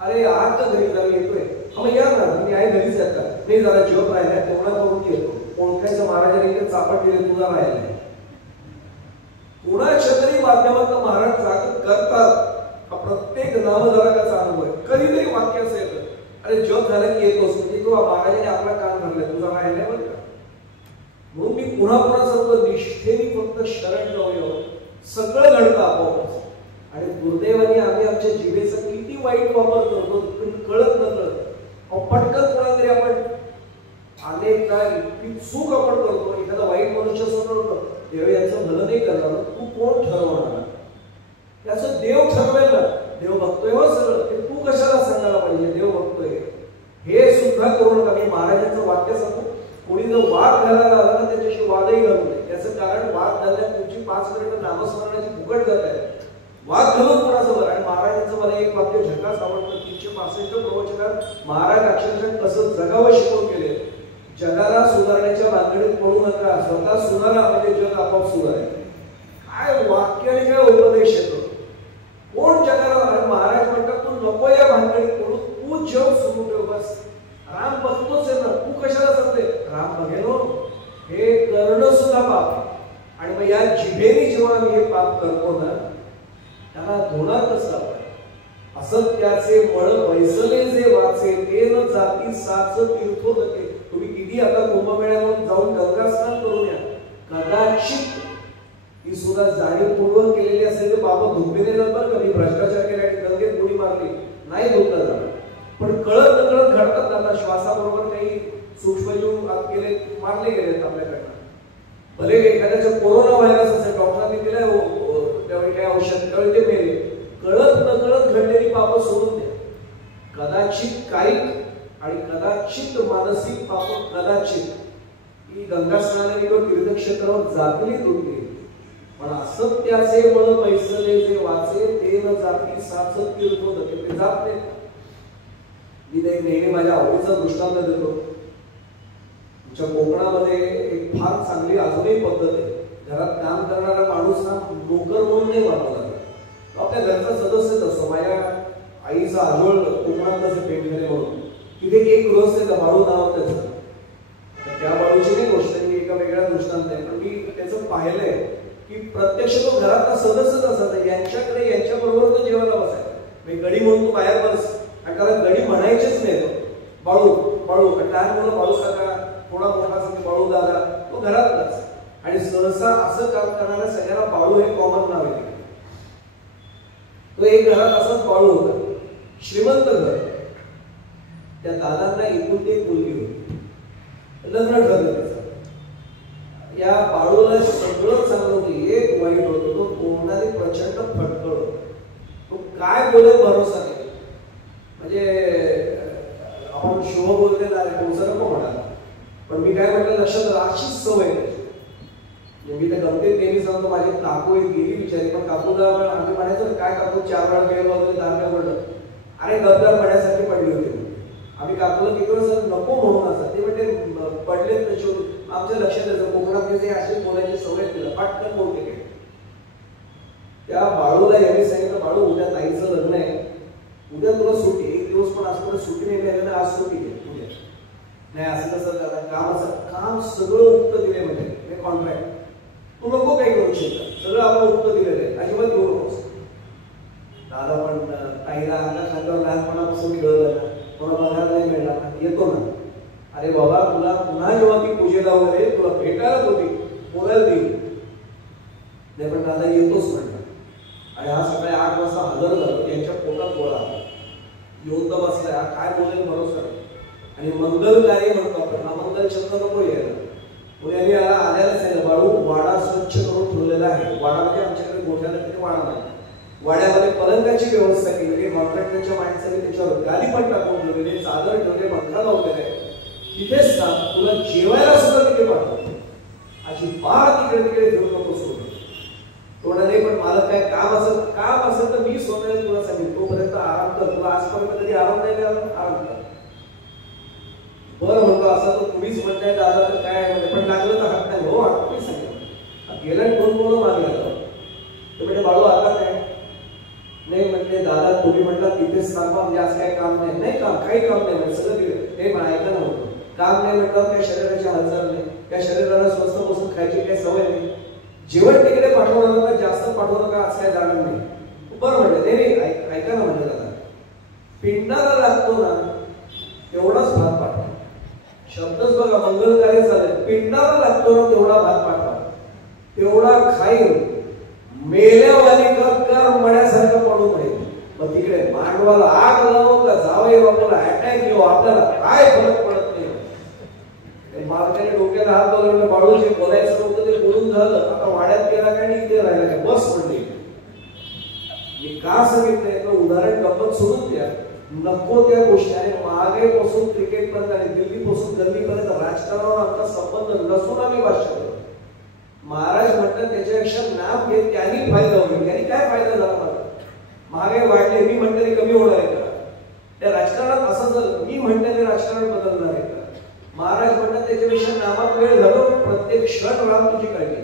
अरे आज तर घरी जरा येतोय, मग या ना, मी आहे घरीच येतात. नाही जरा जॉब राहिला तेवढा करून येतो. ओळखायचं महाराजांनी इथे चापट दिले, तुझा राहिलाय. कुणाच्या तरी माध्यमातून महाराज जागृत करतात. प्रत्येक नामधारकाचा अनुभव आहे. कधीतरी वाक्य असं येतं, अरे जॉब झाला की येतोस, म्हणजे तू महाराजांनी आपला कान धरलाय, तुझा राहिलाय बरं का. म्हणून मी पुन्हा सर्व निष्ठेने फक्त शरण जाऊया, सगळं घडतं आपोआप. आणि दुर्दैवाने आम्ही आमच्या जिभेचा किती वाईट वापर करतो कळत नकळत. पटकन कोणा तरी आपण अनेकदा इतकी चूक आपण करतो. एखादा वाईट मनुष्य समोर देव याचं भलं नाही करणार, तू कोण ठरवणार? याचं देव ठरवेल ना. देव बघतोय हो सगळं, ते तू कशाला सांगायला पाहिजे, देव बघतोय. हे सुद्धा करू नका. मी महाराजांचं वाक्य सांगतो, कोणी जर वाद घालायला आला ना त्याच्याशी वादही घालू नये. त्याचं कारण वाद घालण्यात तुमची 5 मिनिटं नामस्मरणाची फुकट जात आहे. वाद घालून कोणाचं बरं. आणि महाराजांचं मला एक वाक्य झकास आवडतं. 365 प्रवचनात महाराज अक्षरशः कसं जगावं शिकवून गेले. जगाला सुधारण्याच्या भानगडीत पडू नका, स्वतः सुधारा म्हणजे जग आपोआप सुधारेल. काय वाक्य आणि काय उपदेश येतो. कोण जगाला, महाराज म्हणतात तू नको या भानगडीत पडू, तू जग सुरू ठेव बस. राम बघतोच आहे ना, तू कशाला सांगते? राम बघेल हो. हे करणं सुद्धा पाप. आणि मग या जिभेने जेव्हा आम्ही हे पाप करतो ना, त्याला धोणार कसं आपण? असत्याचे मळ बैसले जे वाचे, ते न जाती साच तीर्थोदके. तुम्ही किती आता कुंभमेळ्यावर जाऊन गंगा स्नान करून या, कदाचित ही सुद्धा जाणीवपूर्वक केलेली असेल तर बाबा धुकलेले जातात. कधी भ्रष्टाचार केला आणि गंगेत उडी मारली नाही धुकला जाणार. पण कळत नकळत घडतात आता. श्वासाबरोबर काही सूक्ष्मजीव आत गेले, मारले गेलेत आपल्याकडनं. भले एखाद्याचं कोरोना व्हायरस असेल, डॉक्टरांनी दिलाय त्यावेळी काही औषध, त्यावेळी ते मेले. कळत नकळत घडलेली पापं सोडून द्या. कदाचित कायिक आणि कदाचित मानसिक पाप, कदाचित गंगा स्नानाने किंवा तीर्थक्षेत्रावर जातीने तुटते, पण असत्याचे मळ पैसले जे वाचे ते न जाती साचत तीर्थ होते ते जात नाही. मी नेहमी माझ्या आवडीचा दृष्टांत देतो. आमच्या कोकणामध्ये एक फार चांगली अजूनही पद्धत आहे. घरात काम करणारा माणूस हा नोकर म्हणून नाही वापरला जातो, तो आपल्या घरचा सदस्यच असतो. माझ्या आईचा आजोळ कोकणातच पेंढरे म्हणून तिथे एक गृहस्थ बाळू नाव त्याचं. त्या बाळूची नाही गोष्ट, मी एका वेगळ्या दृष्टांत आहे, पण मी त्याचं पाहिलंय की प्रत्यक्ष तो घरातला सदस्यच असायचा. यांच्याकडे यांच्या बरोबर तो जेवायला बसायचा. गडी म्हणून तू बाहेर बस, आणि त्याला गडी म्हणायचेच नाही. तो बाळू बाळू लहान मुलं बाळू काका, थोडा मोठा असेल बाळू दादा, तो घरातलाच. आणि सहसा असं काम करणाऱ्या सगळ्यांना बाळू हे कॉमन नाव आहे. तो एक घरात असाच बाळू होता, श्रीमंत घर. त्या दादांना एकूण ते मुलगी होती, लग्न ठरलं त्याचं. या बाळूला सगळं चांगलं होतं, एक वाईट होतं, तो तोंडाने प्रचंड फटकळ. तो काय बोलेल भरोसा नाही. म्हणजे आपण शुभ बोलते ना, तुमचं नको म्हणाल, पण मी काय म्हटलं लक्षात अशीच सवय नाही. मी त्या गमतीत नेहमी सांगतो, माझी काकू एक गेली विचारी, पण काकूला आम्ही म्हणायचं काय काकू 4 वेळा बेल वगैरे दार काय पडलं, अरे गद्दार पडण्यासाठी पडली होती. आम्ही काकूला किती वेळ नको म्हणून असं ते म्हणजे पडले त्याच्यावर. आमच्या लक्षात येतं कोकणात ते असे बोलायची सवय तिला पटकन बोलते काय. त्या बाळूला यांनी सांगितलं, बाळू उद्या ताईचं लग्न आहे, उद्या तुला सुट्टी, एक दिवस पण असं सुट्टी नाही मिळाली ना, आज सुट्टी घे उद्या. नाही असं कसं काम, असं काम सगळं उत्तर दिले म्हणजे कॉन्ट्रॅक्ट, तू नको काही करू शकता, सगळं आपण उत्तर दिलेलं आहे, अजिबात घेऊ नकोस. दादा पण ताईला अंगा खांद्यावर लहानपणापासून खेळलं, कोणा बघायला नाही मिळणार, येतो ना. अरे बाबा तुला पुन्हा जेव्हा ती पूजेला वगैरे तुला भेटायलाच होती, बोलायला देईल नाही, पण दादा येतोच म्हणतात. आणि हा सकाळी 8 वाजता हजर झालो, त्यांच्या पोटात गोळा येऊन तर बसलाय, हा काय बोलेल भरोसा. आणि मंगल कार्य म्हणतो आपण, अमंगल शब्द नको यायला. पुण्याने याला आल्यालाच आहे. बाळू वाडा स्वच्छ करून ठेवलेला आहे. वाडा म्हणजे आमच्याकडे मोठ्याला तिथे वाडा नाही, वाड्यामध्ये पलंगाची व्यवस्था केलेली, कॉन्ट्रॅक्टरच्या माणसाने त्याच्यावर गादी पण टाकून ठेवलेली, चादर ठेवले, पंखा लावलेला आहे. तिथेच ना तुला जेवायला सुद्धा तिथे पाठवतो, अजिबात तिकडे तिकडे घेऊन नको सोडून. तोंडाने पण मला काय काम असेल तर मी स्वतःला तुला सांगेन, तोपर्यंत आराम कर. तुला आजपर्यंत कधी आराम नाही मिळाला, आराम कर. बरं म्हणतो असं तो तुम्हीच म्हणताय दादा तर काय म्हणजे, पण लागलं तर हात नाही. हो आता तुम्ही सांगितलं गेला 2 मुलं मागे आलं. तर म्हणजे बाळू आता काय नाही म्हटले, दादा तुम्ही म्हटला तिथेच थांबा, म्हणजे आज काय काम नाही. नाही काम काही काम नाही म्हणजे सगळं दिलं. हे पण ऐका नव्हतं, काम नाही म्हटलं त्या शरीराची हालचाल नाही, त्या शरीराला स्वस्त बसून खायची काही सवय नाही. जेवण तिकडे पाठवणार नका, जास्त पाठवू नका, आज काय जाणार नाही. बरं म्हटलं नाही ऐका ना म्हटलं, दादा पिंडाला लागतो ना तेवढाच भात पाठवा. शब्दच बघा, मंगल कार्य झालं, पिंडाला लागतो ना तेवढा भात पाठवा, तेवढा खाईल. मेल्यावाली कर मण्यासारखं पडू नये. मग तिकडे मांडवाला आग लावू का जावई बापाला अटॅक येऊ, आपल्याला काय फरक पडत नाही. मालकाने डोक्याला हात लावला, बाळू जे बोलायचं होतं ते बोलून झालं, आता वाड्यात गेला काय आणि इथे राहिला काय, बस पडली. मी का सांगितलंय तर उदाहरण गप्पत सोडून द्या, नको त्या गोष्टी. आणि महागाईपासून क्रिकेटपर्यंत आणि दिल्लीपासून गल्लीपर्यंत राजकारणावर आमचा संबंध नसून आम्ही भाष्य करतो. महाराज म्हणतात त्याच्यापेक्षा नाव घेत त्यांनी फायदा होईल. त्यांनी काय फायदा झाला मला, महागाई वाढली, मी म्हणते कमी होणार आहे का? त्या राजकारणात असं झालं, मी म्हणते राजकारण बदलणार आहे का? महाराज म्हणतात त्याच्यापेक्षा नामात वेळ घालव, प्रत्येक क्षण राम तुझी काळजी.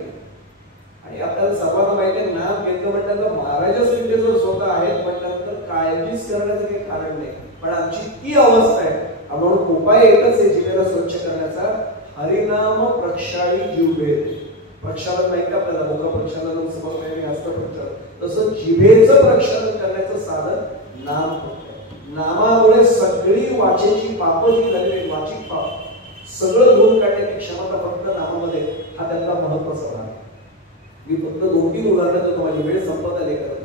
आणि आपल्याला सर्वांना माहिती आहे, नाम घेतलं म्हटलं महाराजच तुमचे जर स्वतः आहेत म्हटल्यानंतर काळजीच करण्याचं काही कारण नाही. पण आमची ती अवस्था आहे, म्हणून उपाय एकच आहे जिभेला स्वच्छ करण्याचा, हरिनाम प्रक्षाळी जिव्हे. प्रक्षालन नाही का आपल्याला, मुख प्रक्षालन, हस्त प्रक्षालन, तसं जिभेचं प्रक्षालन करण्याचं साधन नाम होतं. नामामुळे सगळी वाचेची पाप जी झालेली, वाचिक पाप सगळं धुवून काढण्याची क्षमता फक्त नामामध्ये, हा त्यातला महत्वाचा भाग. मी फक्त 2-3 उदाहरणं देतो, माझी वेळ संपत आली करत.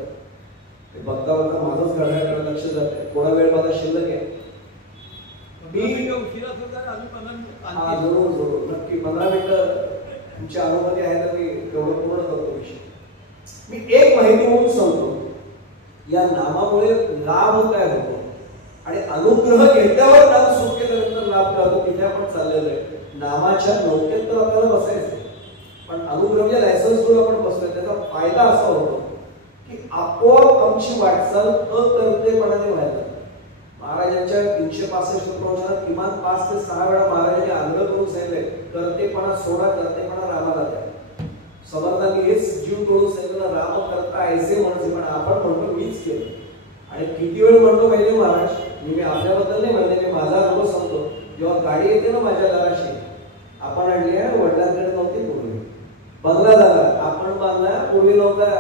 ते बघता बघता माझंच घड्याळाकडे लक्ष जात आहे, थोडा वेळ माझा शिल्लक आहे. जरूर नक्की 15 मिनिटं तुमची अनुमती आहे तर मी तेवढं पूर्ण करतो विषय. मी एक माहिती म्हणून सांगतो, या नामामुळे लाभ काय होतो आणि अनुग्रह घेतल्यावर नाम सुख केल्यानंतर लाभ काय होतो तिथे आपण चाललेलो आहे. नामाच्या नौकेत तर आपल्याला बसायचं, पण अनुक्रम्य लायसन्स घेऊन आपण बसतोय. त्याचा फायदा असा होतो की आपोआप आमची वाटचाल अकर्तेपणाने व्हायला. महाराजांच्या 365 प्रवचनात किमान 5 ते 6 वेळा महाराजांनी आग्रह करून सांगितले, करतेपणा सोडा, करतेपणा रामाला द्या. समर्थांनी हेच जीव तोडून सांगितलं, राम करता ऐसे म्हणते, पण आपण म्हणतो मीच केलं. आणि किती वेळ म्हणतो पाहिजे महाराज, मी आपल्याबद्दल नाही म्हणते, मी माझा अनुभव सांगतो. जेव्हा गाडी येते ना माझ्या दाराशी, आपण आणली आहे, वडिलांकडे नव्हती पूर्वी, बंगला झाला आपण बांधला, पूर्वी नव्हता.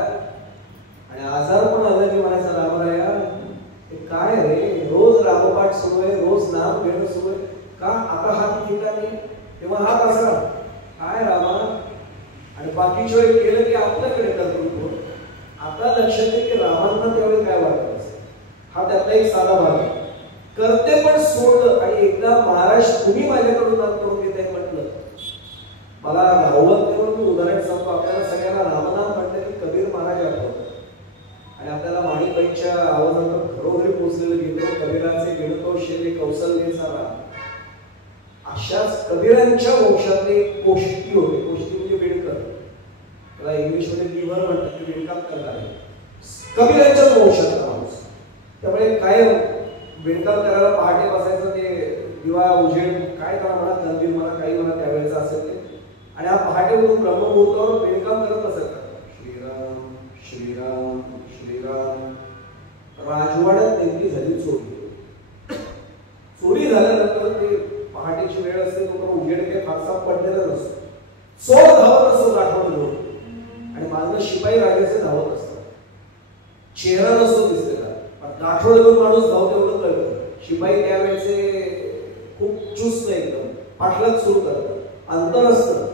आणि आजार पण आला की म्हणायचा, रामराया काय रे, रोज रामपाठ सुरू आहे, रोज नाम घेणं सुरू आहे, का आता हात ठिकाणी, तेव्हा हात असा काय रामा. आणि बाकीच्या वेळी केलं की आपल्याकडे कर्तृत्व. आता लक्षात येते की रामांना त्यावेळी काय वाटत असेल. हा त्यातला एक साधा भाग आहे. करते पण सोडलं. आणि एकदा महाराज तुम्ही माझ्याकडून नाम करून घेत आहे म्हटलं, मला राहवत म्हणून मी उदाहरण सांगतो. आपल्याला सगळ्यांना रामनाम म्हटलं की कबीर महाराज आठवतात. आणि आपल्याला माणिकाईच्या आवाजात घरोघरी पोचलेलं गीत, कबीराचे गिणतो शेले कौशल्येचा राम. अशाच कबीरांच्या वंशातले कोष्टी होते. कोष्टी म्हणजे विणकर, त्याला इंग्लिशमध्ये लिव्हर म्हणतात, ते विणकाम करणारे. कबीरांच्याच वंशातला माणूस. त्यामुळे काय विणकाम करायला पहाटे बसायचं, ते दिवा उजेड काय करा म्हणा, कंदील म्हणा, काही म्हणा त्यावेळेचा असेल ते. आणि हा पहाटे उठून ब्रह्ममुहूर्तावर विणकाम करत बसायचं. श्रीराम श्रीराम श्रीराम. राजवाड्यात नेमकी झाली चोरी. चोरी झाल्यानंतर ते पहाटेची वेळ असते, तो उजेड काही फारसा पडलेला नसतो. चोर धावत असतो गाठोड घेऊन, आणि मागणं शिपाई राजाचे धावत असतात. चेहरा नसतो दिसलेला, गाठोड घेऊन माणूस धावतो एवढं कळतं. शिपाई त्यावेळेचे खूप चुस्त एकदम पाठलाग सुरू करतात. अंतर असतं,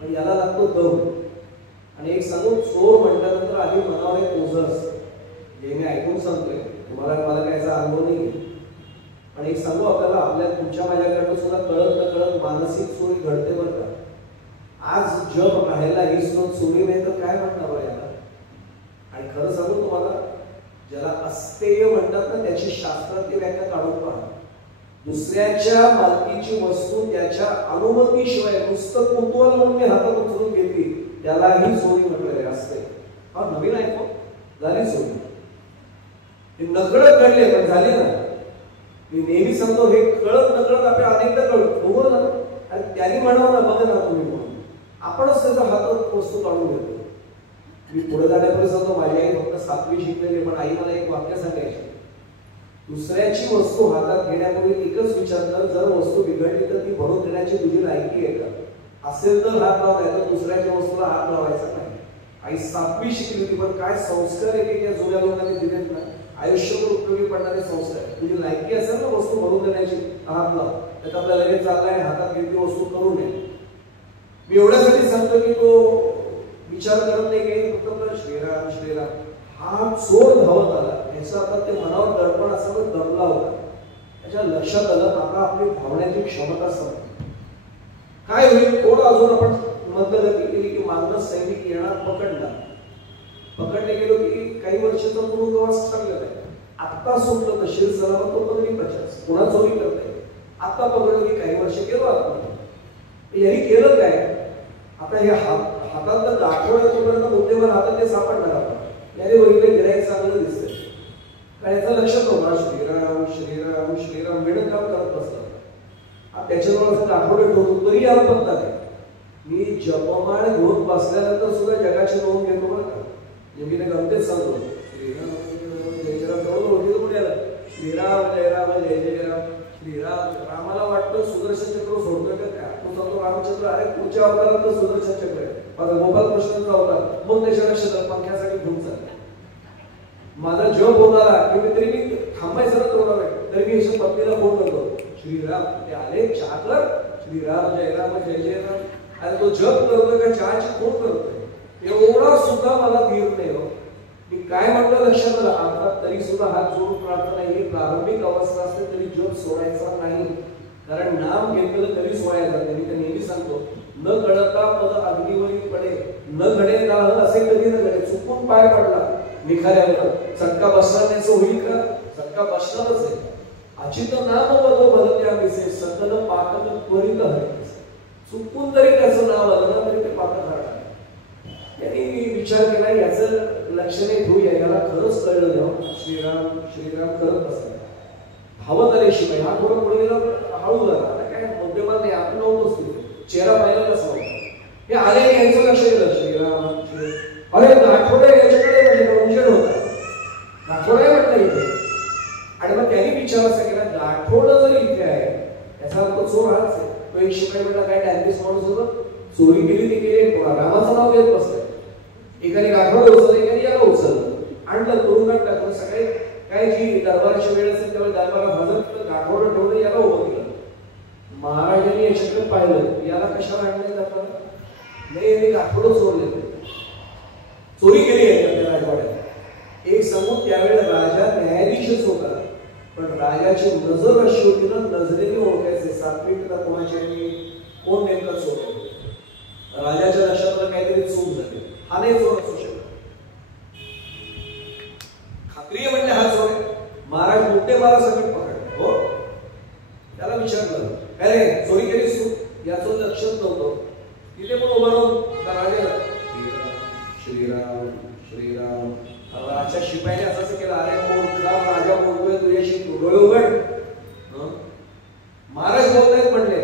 पण याला लागतो दम. आणि एक सांगून, चोर म्हटल्यानंतर आधी मनावर एक ओझं असतं. हे मी ऐकून सांगतोय तुम्हाला, मला काय याचा अनुभव नाही. पण एक सांगू आपल्याला, आपल्या तुमच्या माझ्याकडनं सुद्धा कळत न कळत मानसिक चोरी घडते बरं का. आज जग राहायला ही सुद्धा चोरी नाही तर काय म्हणणार याला. आणि खरं सांगू तुम्हाला, ज्याला अस्तेय म्हणतात ना, त्याची शास्त्रातली व्याख्या काढून पहा. दुसऱ्याच्या मालकीची वस्तू त्याच्या अनुमतीशिवाय नुसतं कुतूहल म्हणून मी हातात उचलून घेतली, त्यालाही चोरी म्हटलेले असते. हा नवीन ऐकू झाली चोरी. नकळत घडले पण झाली ना. मी नेहमी सांगतो, हे कळत नकळत आपल्या अनेकदा कळत ना. आणि त्यांनी म्हणावं ना, बघा ना तुम्ही म्हणून आपणच त्याचा हातात वस्तू काढून घेतो. मी पुढे जाण्यापूर्वी सांगतो, माझी आई फक्त 7वी शिकलेली, पण आई मला एक वाक्य सांगायची, दुसऱ्याची वस्तू हातात घेण्यापूर्वी एकच विचार कर, जर वस्तू बिघडली तर ती भरून देण्याची तुझी लायकी आहे का. असेल तर हात लावता येतो, दुसऱ्याच्या वस्तूला हात लावायचा नाही. आई 7वी शिकली होती, पण काय संस्कार आहे की त्या जुन्या लोकांनी दिलेत ना, आयुष्यभर उपयोगी पडणारे संस्कार. तुझी लायकी असेल ना वस्तू भरून देण्याची, हात लाव. त्यात आपल्या लगेच चाललाय हातात घेतली वस्तू करू नये. मी एवढ्यासाठी सांगतो की तो विचार करत नाही की फक्त श्रीराम श्रीराम. हा चोर धावत आला, याचा आता ते मनावर दडपण असं दबला होता. त्याच्या लक्षात आलं, आता आपली धावण्याची क्षमता संपली. काय होईल, थोडं अजून आपण मध्यगती केली की मागणं सैनिक येणार, पकडले गेलो की काही वर्षाचा पूर्वप्रवास ठरलेला आहे. आत्ता सुटलं तर शिर सलामत तो पदरी प्रचार, पुन्हा चोरी करताय. आता पकडलं की काही वर्ष केलं आपण. यांनी केलं काय, आता हे हातात आठवड्यात तोपर्यंत मुद्देवर हातात ते सापडणार आपण. याने बघितलं गिराईक चांगलं दिसतंय, काय याचा लक्षात नव्हता. श्रीराम श्रीराम श्रीराम वेळ काम करत बसला. त्याच्याजवळ असं आठवडे ठेवतो तरी याला पत्ता नाही. मी जपमाळ घेऊन बसल्यानंतर सुद्धा जगाची नोंद घेतो बरं का. मी गमतेच सांगतो, श्रीराम जय जय राम कोणी आला, श्रीराम जय राम जय जय राम श्रीराम. रामाला वाटतं सुदर्शन चक्र सोडतोय का काय, तो सांगतो रामचंद्र, अरे पुढच्या अवतारात तर सुदर्शन चक्र आहे. माझा गोपाल कृष्णाचा अवतार, मग त्याच्या लक्षात पंख्यासाठी घेऊन चालले. माझा जप होणारा की तरी मी थांबायचं ना तेवढा वेळ, तरी मी अशा पत्नीला फोन करतो, श्रीराम ते आले चहा कर, श्रीराम जय राम जय जय राम. आणि तो जप करतोय का चहाची फोन करतोय, एवढा सुद्धा मला धीर नाही हो. मी काय म्हटलं लक्षात आलं, आता तरी सुद्धा हात जोडून प्रार्थना, ही प्रारंभिक अवस्था असते तरी जप सोडायचा नाही. कारण नाम घेतलं तरी सोडायला जाते. मी तर नेहमी सांगतो, न कळता पद अग्नीवरी पडे, न घडे दाह असे कधी न घडे. चुकून पाय पडला निखाऱ्यावर, चटका बसणार नाही होईल का, चटका बसणारच आहे. अचित नाम वदो भलत्यामिसे सकल पातक त्वरित हरिते. चुकून जरी त्याचं नाव आलं ना तरी ते पातक हरणार. यांनी विचार केला याचं लक्ष नाही ठेवूया, याला खरंच कळलं ना श्रीराम श्रीराम करत बसायला. धावत आले शिवाय हा थोडं पुढे गेला हळू झाला. आता काय मध्यमान नाही, आपण नव्हतोच तिथे, चेहरा पाहिला नसा होता. हे आले यांचं लक्ष गेलं श्रीराम अरे आठवडे याच्याकडे म्हणजे उजेड होता, आठवडे म्हटलं इथे. आणि मग त्यांनी विचार असा केला गाठोड जर इथे आहे याचा अर्थ चोर हाच आहे. तो एक शिपाई म्हटला काय डायबिटीस माणूस होतं, चोरी केली ती केली, रामाचं नाव घेत बसतंय. एकाने गाठोड उचललं, एकाने याला उचललं, आणलं तुरुंगात टाकलं. सकाळी काय जी दरबाराची वेळ असेल त्यावेळी दरबारात हजर केलं, गाठोड ठेवलं, याला उभं केलं. महाराजांनी याच्याकडे पाहिलं, याला कशाला आणलं जातं नाही, गाठोड चोरले, चोरी केली आहे त्या राजवाड्यात. एक सांगू त्यावेळेला राजा न्यायाधीशच होता, पण राजाची नजर अशी होती ना, नजरेने ओळखायचे सात्विकता कोणाची कोण नेमका चोर. राजाच्या लक्षात काहीतरी चूक झाली, हा नाही चोर असू शकत, खात्री म्हणजे हा चोर आहे. महाराज मोठे मला सगळं पकडले. हो त्याला विचारलं काय रे चोरी केलीस तू, याचं लक्षच नव्हतं. तिथे पण उभं राहून राजाला श्रीराम श्रीराम. राजा शिपाईने असं केलं, अरे मूर्खा राजा बोलतोय तुझ्याशी, डोळे उघड. महाराज बोलतायत म्हणले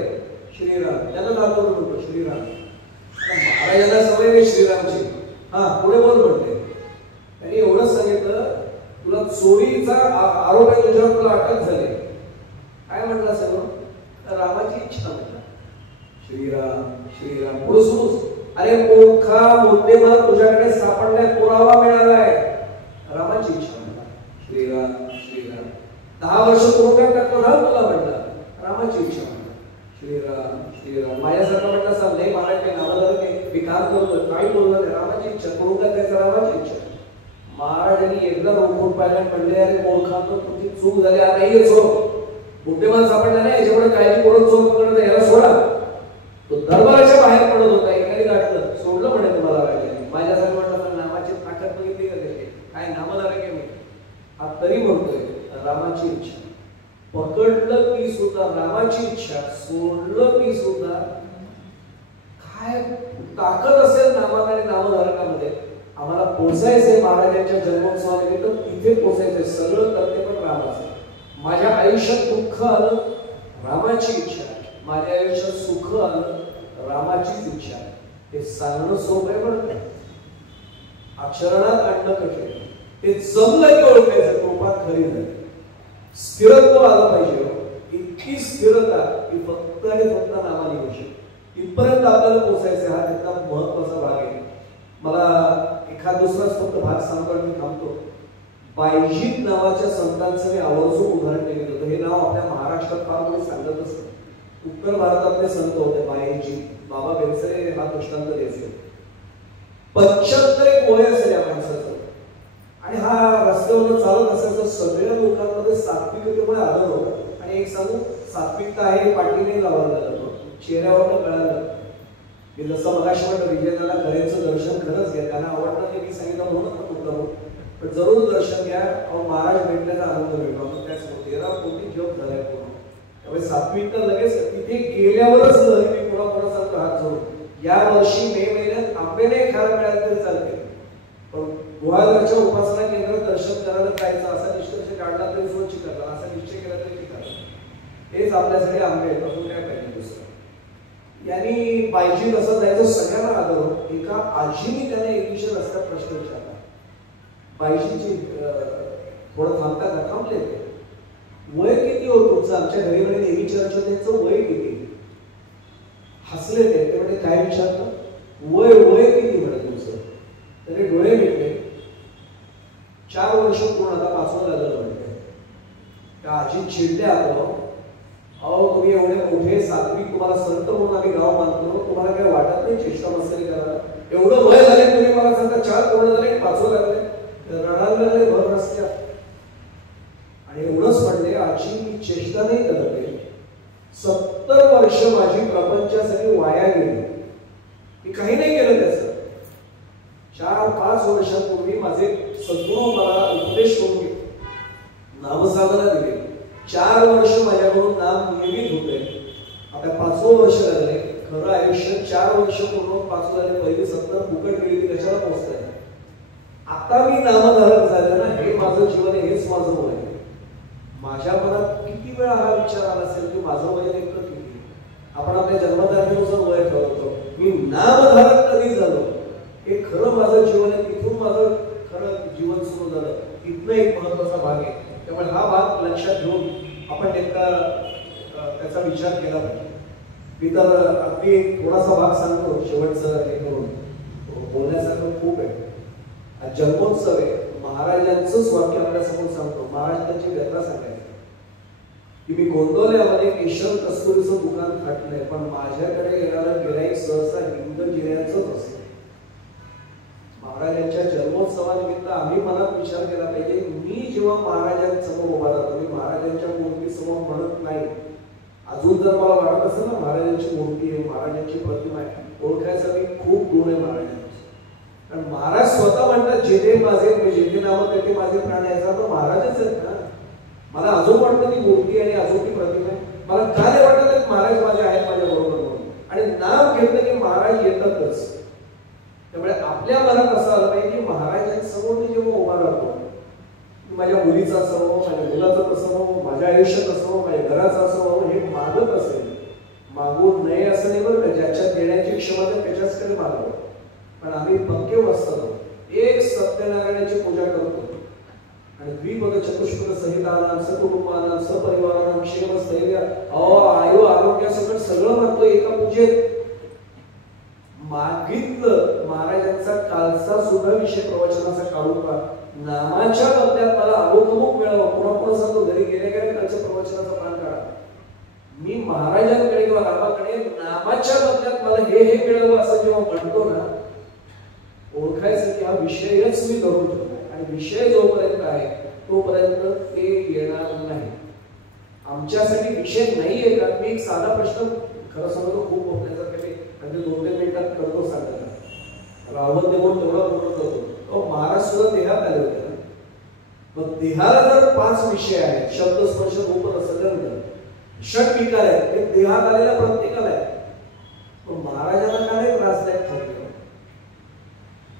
श्रीराम, त्यांना दाखवलं म्हणतो श्रीराम. महाराजांना सवय आहे श्रीरामची. हा पुढे बोल म्हणते. त्यांनी एवढंच सांगितलं तुला चोरीचा आरोप आहे तुझ्यावर, तुला अटक झाली. काय म्हटलं सगळं रामाची इच्छा म्हटलं श्रीराम श्रीराम. पुढे सुरूच अरे मूर्खा मुद्देमाल तुझ्याकडे सापडण्यात पुरावा मिळाला आहे. रामाची इच्छा म्हणला श्रीराम श्रीराम. 10 वर्ष तुरुंगात टाकतो ना तुला म्हटलं, रामाची इच्छा म्हणला श्रीराम श्रीराम. माझ्यासारखं म्हटलं सर नाही महाराज काही नावाला मी काम करतोय, काही बोलणार नाही, रामाची इच्छा, तुरुंगात त्याचं रामाची इच्छा. महाराजांनी एकदा रोखून पाहिलं म्हणले अरे मूर्खा तुमची चूक झाली, आता नाहीये चोर, बुद्धिमान सापडला नाही, याच्यापुढे काळजी करून चोर पकडत याला सोडा. तो दरबाराच्या बाहेर पडत होता, एकाने गाठलं सोडलं म्हणे तुम्हाला राजाने. माझ्यासाठी म्हटलं नामाची ताकद बघितली का त्याची, काय नामधारक आहे मी. हा तरी म्हणतोय रामाची इच्छा. पकडलं की सुद्धा रामाची इच्छा, सोडलं की सुद्धा. काय ताकद असेल नामात आणि नामधारकामध्ये. आम्हाला पोचायचंय महाराजांच्या जन्मोत्सवानिमित्त, तिथे पोचायचंय, सगळं करते पण रामाचं. माझ्या आयुष्यात दुःख आलं रामाची इच्छा, माझ्या आयुष्यात सुख आलं रामाचीच इच्छा. हे सांगणं सोपं आहे पण आचरणात आणणं कठीण. ते जमलं की ओळखायचं कृपा खरी झाली. स्थिरत्व आलं पाहिजे, इतकी स्थिरता की फक्त आणि फक्त नामाने होऊ शकते. इथपर्यंत आपल्याला पोचायचं, हा त्याचा महत्वाचा भाग आहे. मला एखाद दुसराच फक्त भाग सांगतो आणि मी थांबतो. बायजीत नावाच्या संतांचं मी आवर्जून उदाहरण दिलेलं होतं. हे नाव आपल्या महाराष्ट्रात फार कोणी सांगतच नाही. उत्तर भारतातले संत होते बायजी. बाबा बेलसरे हा दृष्टांत द्यायचे. 75 वय असेल या माणसाचं, आणि हा रस्त्यावर चालत असायचं. सगळ्या लोकांमध्ये सात्विकतेमुळे आदर होता. आणि एक सांगू सात्विकता आहे पाठीने लावायला लागतो, चेहऱ्यावर कळालं. मी जसं मगाशी म्हटलं विजयदाला खरेचं दर्शन खरंच घ्या, त्यांना आवडतं ते मी सांगितलं म्हणून उत्तम, पण जरूर दर्शन घ्या. महाराज भेटण्याचा आनंद मिळतो. त्याच 13 कोटी जप झालाय पूर्ण. त्यामुळे सात्विकता लगेच तिथे गेल्यावरच मी कोणाकोणाचा हात जोडून. या वर्षी मे महिन्यात आंबे नाही खायला मिळाले तरी चालते, पण गुहागरच्या उपासना केंद्रात दर्शन करायला जायचं असा निष्कर्ष काढला तरी सोच करला, असा निश्चय केला तरी ठिकाण. हेच आपल्यासाठी आंबे आहेत, अजून काय पाहिजे दुसरं. यांनी बायजी असं जायचं, सगळ्यांना आदर होत. एका आजीने त्याने एक दिवशी रस्त्यात प्रश्न विचारला. बायजीची थोडं थांबता का, थांबले ते. वय किती हो तुमचं, आमच्या घरी म्हणे देवी चर्च, त्यांचं वय किती. हसले ते म्हणजे काय विचारलं, वय वय किती म्हणे तुमचं. त्याने डोळे मिटले. 4 वर्ष पूर्ण, आता 5वं लागलं म्हणते. त्या आजी चिडल्या, अहो तुम्ही एवढे मोठे सात्विक, तुम्हाला संत म्हणून आम्ही गाव मानतो, तुम्हाला काय वाटत नाही चेष्टा मस्करी करायला. एवढं वय झाले तुम्ही मला सांगता 4 पूर्ण झाले 5वं लागले, रडायला लागले भर रस्त्यात. आणि एवढंच म्हणले आजी मी चेष्टा नाही करते, 70 वर्ष माझी प्रपंचासाठी वाया गेली, मी काही नाही केलं त्याचं. 4-5 वर्षांपूर्वी माझे सद्गुरू मला उपदेश करून नामसाधना दिले. 4 वर्ष माझ्याकडून नाम नियमित होते. आता 5वं वर्ष लागले. खरं आयुष्य 4 वर्ष पूर्ण 5 झाले. पहिली 70 फुकट गेली ती कशाला पोहोचताय. आता मी नामधारक झाले ना, हे माझं जीवन आहे, हेच माझं वय आहे. माझ्या मनात किती वेळा हा विचार आला असेल की माझं वय नेमकं किती. आपण आपल्या जन्मतारखेनुसार वय ठरवतो. मी नामधारक कधी झालो हे खरं माझं जीवन आहे. तिथून माझं खरं जीवन सुरू झालं. इथनं एक महत्वाचा भाग आहे. त्यामुळे हा भाग लक्षात घेऊन आपण नेमका त्याचा विचार केला पाहिजे. मी तर अगदी थोडासा भाग सांगतो शेवटचं हे करून. बोलण्यासारखं खूप आहे. जन्मोत्सव आहे. महाराजांचंच वाक्य आपल्या समोर सांगतो. महाराज त्यांची व्यथा सांगायची की मी गोंदवल्यामध्ये केशर कस्तुरीचं दुकान फाटलंय, पण माझ्याकडे येणारं गिराईक सहसा हिंद जिऱ्याचंच असतं. महाराजांच्या जन्मोत्सवानिमित्त आम्ही मनात विचार केला पाहिजे. मी जेव्हा महाराजांसमोर उभा राहतो, मी महाराजांच्या मूर्तीसमोर म्हणत नाही. अजून जर मला वाटत असेल ना महाराजांची मूर्ती आहे, महाराजांची प्रतिमा आहे, ओळखायचा मी खूप गुण आहे महाराजांचा. कारण महाराज स्वतः म्हणतात जेथे माझे जेथे नाव तेथे माझे प्राण. याचा तर महाराजच आहेत ना. मला अजून वाटतं ती मूर्ती आणि अजून ती प्रतिमा आहे. मला का नाही वाटत महाराज माझे आहेत माझ्या बरोबर म्हणून. आणि नाव घेतलं की महाराज येतातच. त्यामुळे आपल्या मनात असं आलं पाहिजे की महाराजांसमोर मी जेव्हा उभा राहतो, माझ्या मुलीचं असावं, माझ्या मुलाचं असावं, माझ्या आयुष्यात असावं, माझ्या घराचं असावं, हे मागत असेल. मागू नये असं नाही बरं का. ज्याच्यात देण्याची क्षमता त्याच्याचकडे मागावं. पण आम्ही पक्के वाचतो. एक सत्यनारायणाची पूजा करतो आणि द्विपद चतुष्पद सहितानां सकुटुंबानां सपरिवारानां क्षेम स्थैर्य आयु आरोग्यासकट सगळं मागतो एका पूजेत. मागितलं महाराजांचा कालचा सुद्धा विषय प्रवचनाचा काढून का नामाच्या बदल्यात मला अमुक मिळावं. पुन्हा सांगतो घरी गेल्या कालच्या प्रवचनाचा पान काढा. मी महाराजांकडे किंवा रामाकडे नामाच्या बदल्यात मला हे मिळावं असं जेव्हा म्हणतो ना, ओळखायचं की हा विषयच मी करून ठेवलाय. आणि विषय जोपर्यंत आहे तोपर्यंत ते येणार नाही. आमच्यासाठी विषय नाहीये का. मी एक साधा प्रश्न खरं सांगतो, खूप बोलण्याचा केले आणि ते 2-3 मिनिटात करतो सांगायला. रावण देऊन तेवढा पूर्ण करतो. महाराज सुद्धा देहात आले होते ना. मग देहाला जर 5 विषय आहेत, शब्द स्पर्श रूप रसगंध षट विकार आहेत, ते देहात आलेल्या प्रत्येकाला आहे. पण महाराजांना का नाही त्रासदायक ठरले.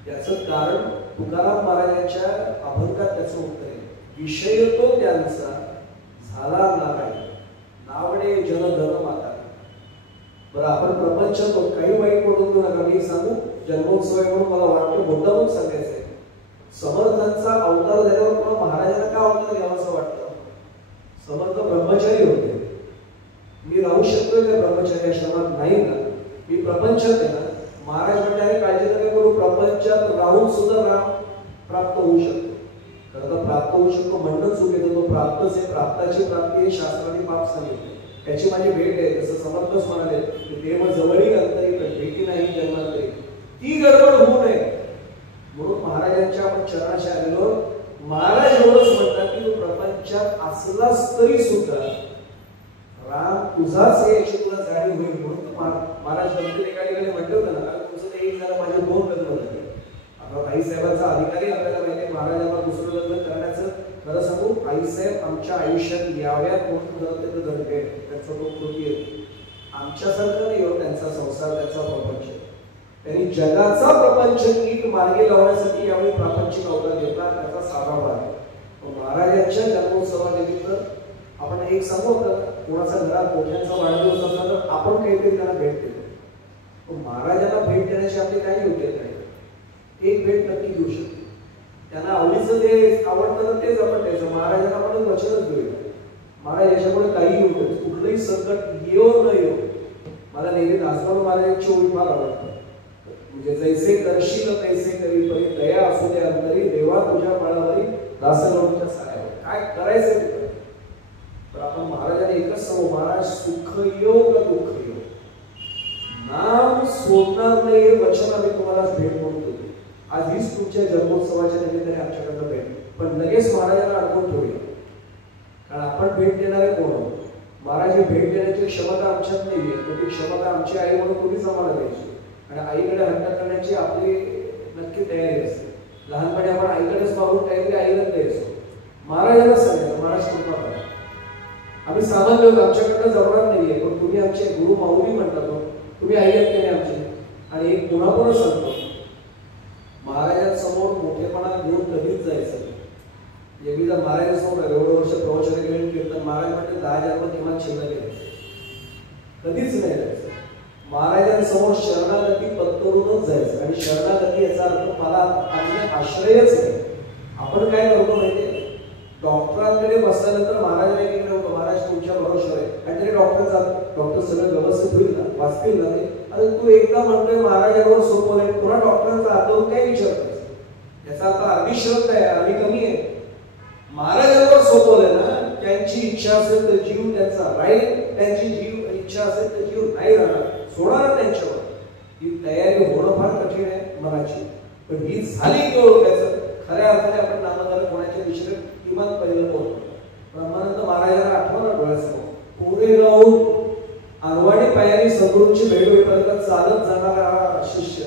याचं कारण तुकाराम महाराजांच्या अभंगात त्याचं उत्तर आहे. विषय तो त्यांचा झाला नाराय नावडे जन धन माता. बरं आपण प्रपंच काही वाईट पडून देऊ नका. मी सांगू जन्मोत्सव आहे म्हणून मला वाटतं मुद्दामून सांगायचं आहे. समर्थांचा अवतार झाल्यावर तुला महाराजांना का अवतार घ्यावा असं वाटतं. समर्थ ब्रह्मचारी होते. मी राहू शकतोय त्या ब्रह्मचारी आश्रमात नाही ना. मी प्रपंचात आहे ना. महाराज म्हणणारे काळजी नका करू. प्रपंचात राहून सुद्धा राम प्राप्त होऊ शकतो. खरं प्राप्त होऊ शकतो म्हणणं चुकीचं. तो प्राप्तच आहे. प्राप्ताची प्राप्ती हे शास्त्राने पाप सांगितले. त्याची माझी भेट आहे. जसं समर्थच म्हणाले देव जवळी अंतरी भेटी नाही जन्मांतरी. ती गडबड होऊ नये म्हणून महाराजांच्या आपण चरणाशी आलेलो. महाराज एवढंच म्हणतात की तू प्रपंचात असलास तरी सुद्धा राम तुझाच आहे याची तुला जाणीव होईल. म्हणून महाराज गणपती एका ठिकाणी म्हटलं होतं ना, तुमचं ते एक झालं माझे 2 लग्न झाले. आता आईसाहेबांचा अधिकारी आपल्याला माहिती. महाराजांना दुसरं लग्न करण्याचं खरं सांगू आईसाहेब आमच्या आयुष्यात याव्यात म्हणून ते घडते. त्यांचा तो कृती आहे. आमच्यासारखं नाही हो त्यांचा संसार, त्यांचा प्रपंच. त्यांनी जगाचा प्रपंच नीट मार्गे लावण्यासाठी यावेळी प्रापंचिक अवतार घेतला. त्याचा सारा भाग आहे. महाराजांच्या जन्मोत्सवानिमित्त आपण एक सांगू होतं, कोणाचा घरात मोठ्यांचा वाढदिवस असला तर आपण काहीतरी त्यांना भेट देतो. महाराजांना भेट देण्याची आपली काही योग्यता नाही. एक भेट नक्की देऊ शकतो. त्यांना आवडीचं ते आवडतं तर तेच आपण द्यायचं. महाराजांना आपण वचनच देऊया. महाराज याच्यामुळे काही येऊ नये, कुठलंही संकट येऊ न येऊ. मला नेहमी दासगाव महाराजांची ओळख फार आवडतं. म्हणजे जैसे करशील तैसे करी परी दया असू दे अंतरी देवा तुझ्या बळावरी दासगणूच्या साऱ्यावर. काय करायचं ते. तर आपण महाराजांनी एकच सांगू, महाराज सुख येऊ का दुःख येऊ नाम सोडणार नाही हे वचन आम्ही तुम्हाला भेट म्हणून देतो. आज हीच तुमच्या जन्मोत्सवाच्या निमित्ताने आमच्याकडनं भेट. पण लगेच महाराजांना अडकून ठेवूया. कारण आपण भेट देणारे कोण. महाराज भेट देण्याची क्षमता आमच्यात नाहीये. ती क्षमता आमची आई म्हणून तुम्हीच आम्हाला द्यायची. आणि आईकडे हट्ट करण्याची आपली नक्की तयारी असते. लहानपणी आपण आईकडेच मागून काहीतरी आईलाच द्यायचो. महाराजांना सांगायचं महाराज कृपा करा. आम्ही सामान्य लोक, आमच्याकडनं जमणार नाहीये, पण तुम्ही आमचे गुरु माऊली म्हणतात, तुम्ही आई आहेत की नाही आमचे. आणि एक पुन्हा पुन्हा सांगतो, महाराजांसमोर मोठेपणा घेऊन कधीच जायचं नाही. मी जर महाराजांसमोर एवढं वर्ष प्रवचन केलं कीर्तन, महाराज म्हणजे 10 जन्म किमान शिल्लक गेले, कधीच नाही जायचं. महाराजांसमोर शरणागती पत्करूनच जायचं. आणि शरणागती याचा अर्थ मला अन्य आश्रयच नाही. आपण काय करतो माहितीये, डॉक्टरांकडे बसल्यानंतर महाराजांनी गेले होतो, महाराज तुमच्या भरोशावर आहे, आणि तरी डॉक्टर जातात, डॉक्टर सगळं व्यवस्थित होईल ना, वाचतील ना ते. अरे तू एकदा म्हणतोय महाराजांवर सोपवलंय, पुन्हा डॉक्टरांचा आदरून काय विचारतोय, याचा अर्थ अर्धी श्रद्धा आहे, अर्धी कमी आहे. महाराजांवर सोपवलंय ना, त्यांची इच्छा असेल तर जीव त्यांचा राहील, त्यांची जीव इच्छा असेल तर जीव नाही राहणार, सोडणार त्यांच्यावर. ही तयारी होणं फार कठीण आहे मनाची, पण ही झाली की ओळखायचं खऱ्या अर्थाने आपण नामधारक होण्याच्या दिशेने किमान पहिलं पोहोचतो. ब्रह्मानंद महाराजांना आठवण डोळ्यासमोर, कोरेगावहून अनवाणी पायाने सद्गुरूंची भेट होईपर्यंत चालत जाणारा हा शिष्य,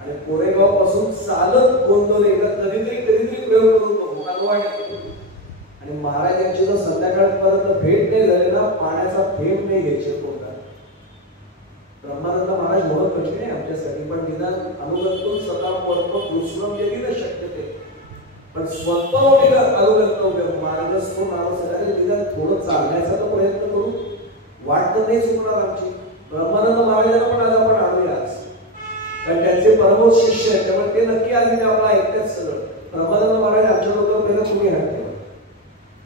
आणि कोरेगाव पासून चालत गोंदवले कधीतरी प्रयोग करून बघू अनवाणी. आणि महाराजांची जर संध्याकाळपर्यंत भेट नाही झाली ना, पाण्याचा थेंब नाही घ्यायचे कोणता. ब्रह्मानंद महाराज म्हणत कठीण आहे आमच्यासाठी, पण निदान अनुगंतून स्वतः परत दुसरं यदि न शक्य ते, पण स्वतः अनुगंतव्य मार्गस्थ नावासाठी निदान थोडं चालण्याचा तर प्रयत्न करू. वाट तर नाही चुकणार आमची. ब्रह्मानंद महाराजांना पण आज आपण आणूया, कारण त्यांचे परमोच्च शिष्य आहेत, त्यामुळे ते नक्की आधी आपला ऐकतात सगळं. ब्रह्मानंद महाराज आमच्या डोक्यावर पहिला तुम्ही हात ठेवा,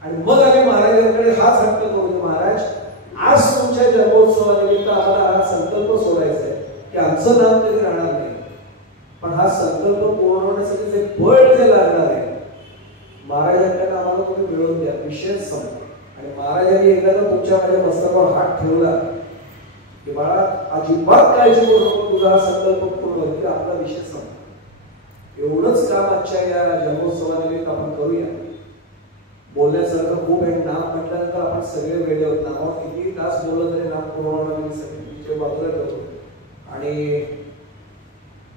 आणि मग आम्ही महाराजांकडे हाच हट्ट करू, महाराज आज तुमच्या जन्मोत्सवानिमित्त आम्हाला हा संकल्प सोडायचा आहे की आमचं नाम कधी राहणार नाही, पण हा संकल्प पूर्ण होण्यासाठी जे बळ जे लागणार आहे महाराजांकडे आम्हाला तुम्ही मिळवून द्या, विषय संपला. आणि महाराजांनी एकदा तुमच्या माझ्या मस्तकावर हात ठेवला की बाळा अजिबात काळजी करू नको, तुझा हा संकल्प पूर्ण होईल, आपला विषय संपला. एवढंच काम आजच्या या जन्मोत्सवानिमित्त आपण करूया. बोलण्यासारखं खूप आहे, नाम म्हटल्यानंतर आपण सगळे वेळे होत, नामावर किती तास बोललं तरी नाम पूर्ण मी सगळे बाजूला करतो. आणि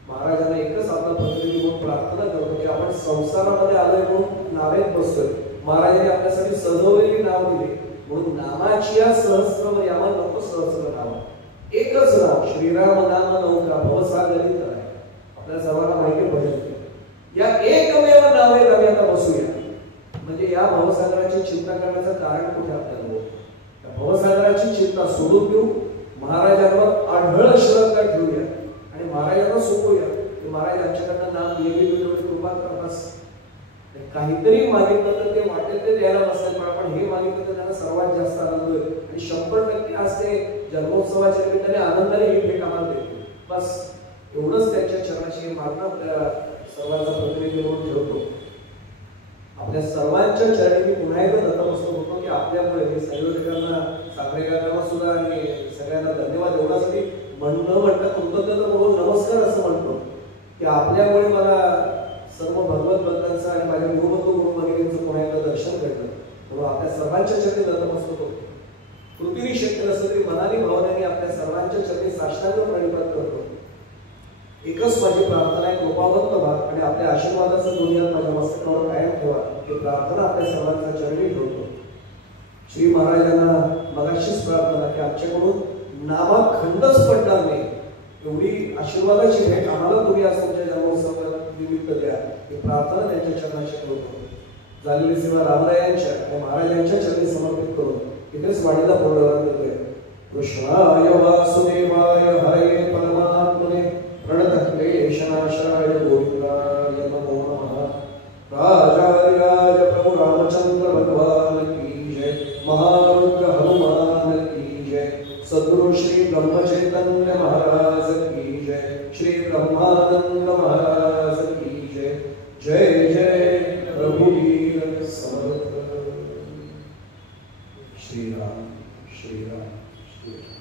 महाराजांना एकच आपला प्रतिनिधी म्हणून प्रार्थना करतो की आपण संसारामध्ये आलोय म्हणून नावेत बसतोय, महाराजांनी आपल्यासाठी सजवलेली नाव दिली, म्हणून नामाची या सहस्र यामा नको सहस्र नाव, एकच नाव श्रीराम नाम नौका भवसागरी तर आहे. आपल्याला सर्वांना माहिती पडेल या एकमेव नावेत आम्ही आता बसूया. म्हणजे या भवसागराची चिंता करण्याचं कारण कुठे आपल्याला बोलतो, त्या भवसागराची चिंता सोडून देऊ, महाराजांवर आढळ श्रद्धा ठेवूया आणि महाराजांना सोपवूया की महाराज आमच्याकडनं नाम नेहमी कृपा करतास. काहीतरी मागितलं तर ते वाटेल ते द्यायला नसेल, पण आपण हे मागितलं तर त्यांना सर्वात जास्त आनंद होईल. आणि 100% आज ते जन्मोत्सवाच्या निमित्ताने आनंदाने ही भेट आम्हाला देतो. बस एवढंच त्यांच्या चरणाची मागणं आपल्या सर्वांचा प्रतिनिधी म्हणून ठेवतो. आपल्या सर्वांच्या चरणी पुन्हा एकदा नतमस्तक होतो की आपल्यामुळे हे संयोजकांना, साखरेकरांना सुद्धा आणि सगळ्यांना धन्यवाद एवढ्यासाठी म्हणता कृतज्ञता म्हणून नमस्कार असं म्हणतो की आपल्यामुळे मला सर्व भगवत भक्तांचं आणि माझ्या गुरुबंधू गुरुभगिनींचं पुन्हा एकदा दर्शन घडलं. म्हणून आपल्या सर्वांच्या चरणी नतमस्तक होतो. कृतीने शक्य नसलं तरी मनाने भावनेने आपल्या सर्वांच्या चरणी साष्टांग प्रणिपात करतो. एकच माझी प्रार्थना आहे, कृपावंत व्हा आणि आपल्या आशीर्वादाचं दुनियात माझ्या मस्तकावर कायम ठेवा ही प्रार्थना आपल्या सर्वांच्या चरणी ठेवतो. श्री महाराजांना मगाशीच प्रार्थना की आमच्याकडून नामात खंडच पडणार नाही एवढी आशीर्वादाची भेट आम्हाला तुम्ही आज तुमच्या जन्मोत्सवात निमित्त द्या ही प्रार्थना त्यांच्या चरणाशी ठेवतो. झालेली सेवा रामरायांच्या आणि महाराजांच्या चरणी समर्पित करून इथेच वाणीला पूर्ण देतोय. कृष्णाय वासुदेवाय हरे परमात्मने प्रणतक्लेशनाशाय गोविंदाय नमो नमः. राजाधिराज प्रभु रामचंद्र भगवान की जय. महारुद्र हनुमान की जय. सद्गुरु श्री ब्रह्मचैतन्य महाराज की जय. श्री ब्रह्मानंद महाराज की जय. जय जय रघुवीर समर्थ. श्रीराम श्रीराम श्रीराम.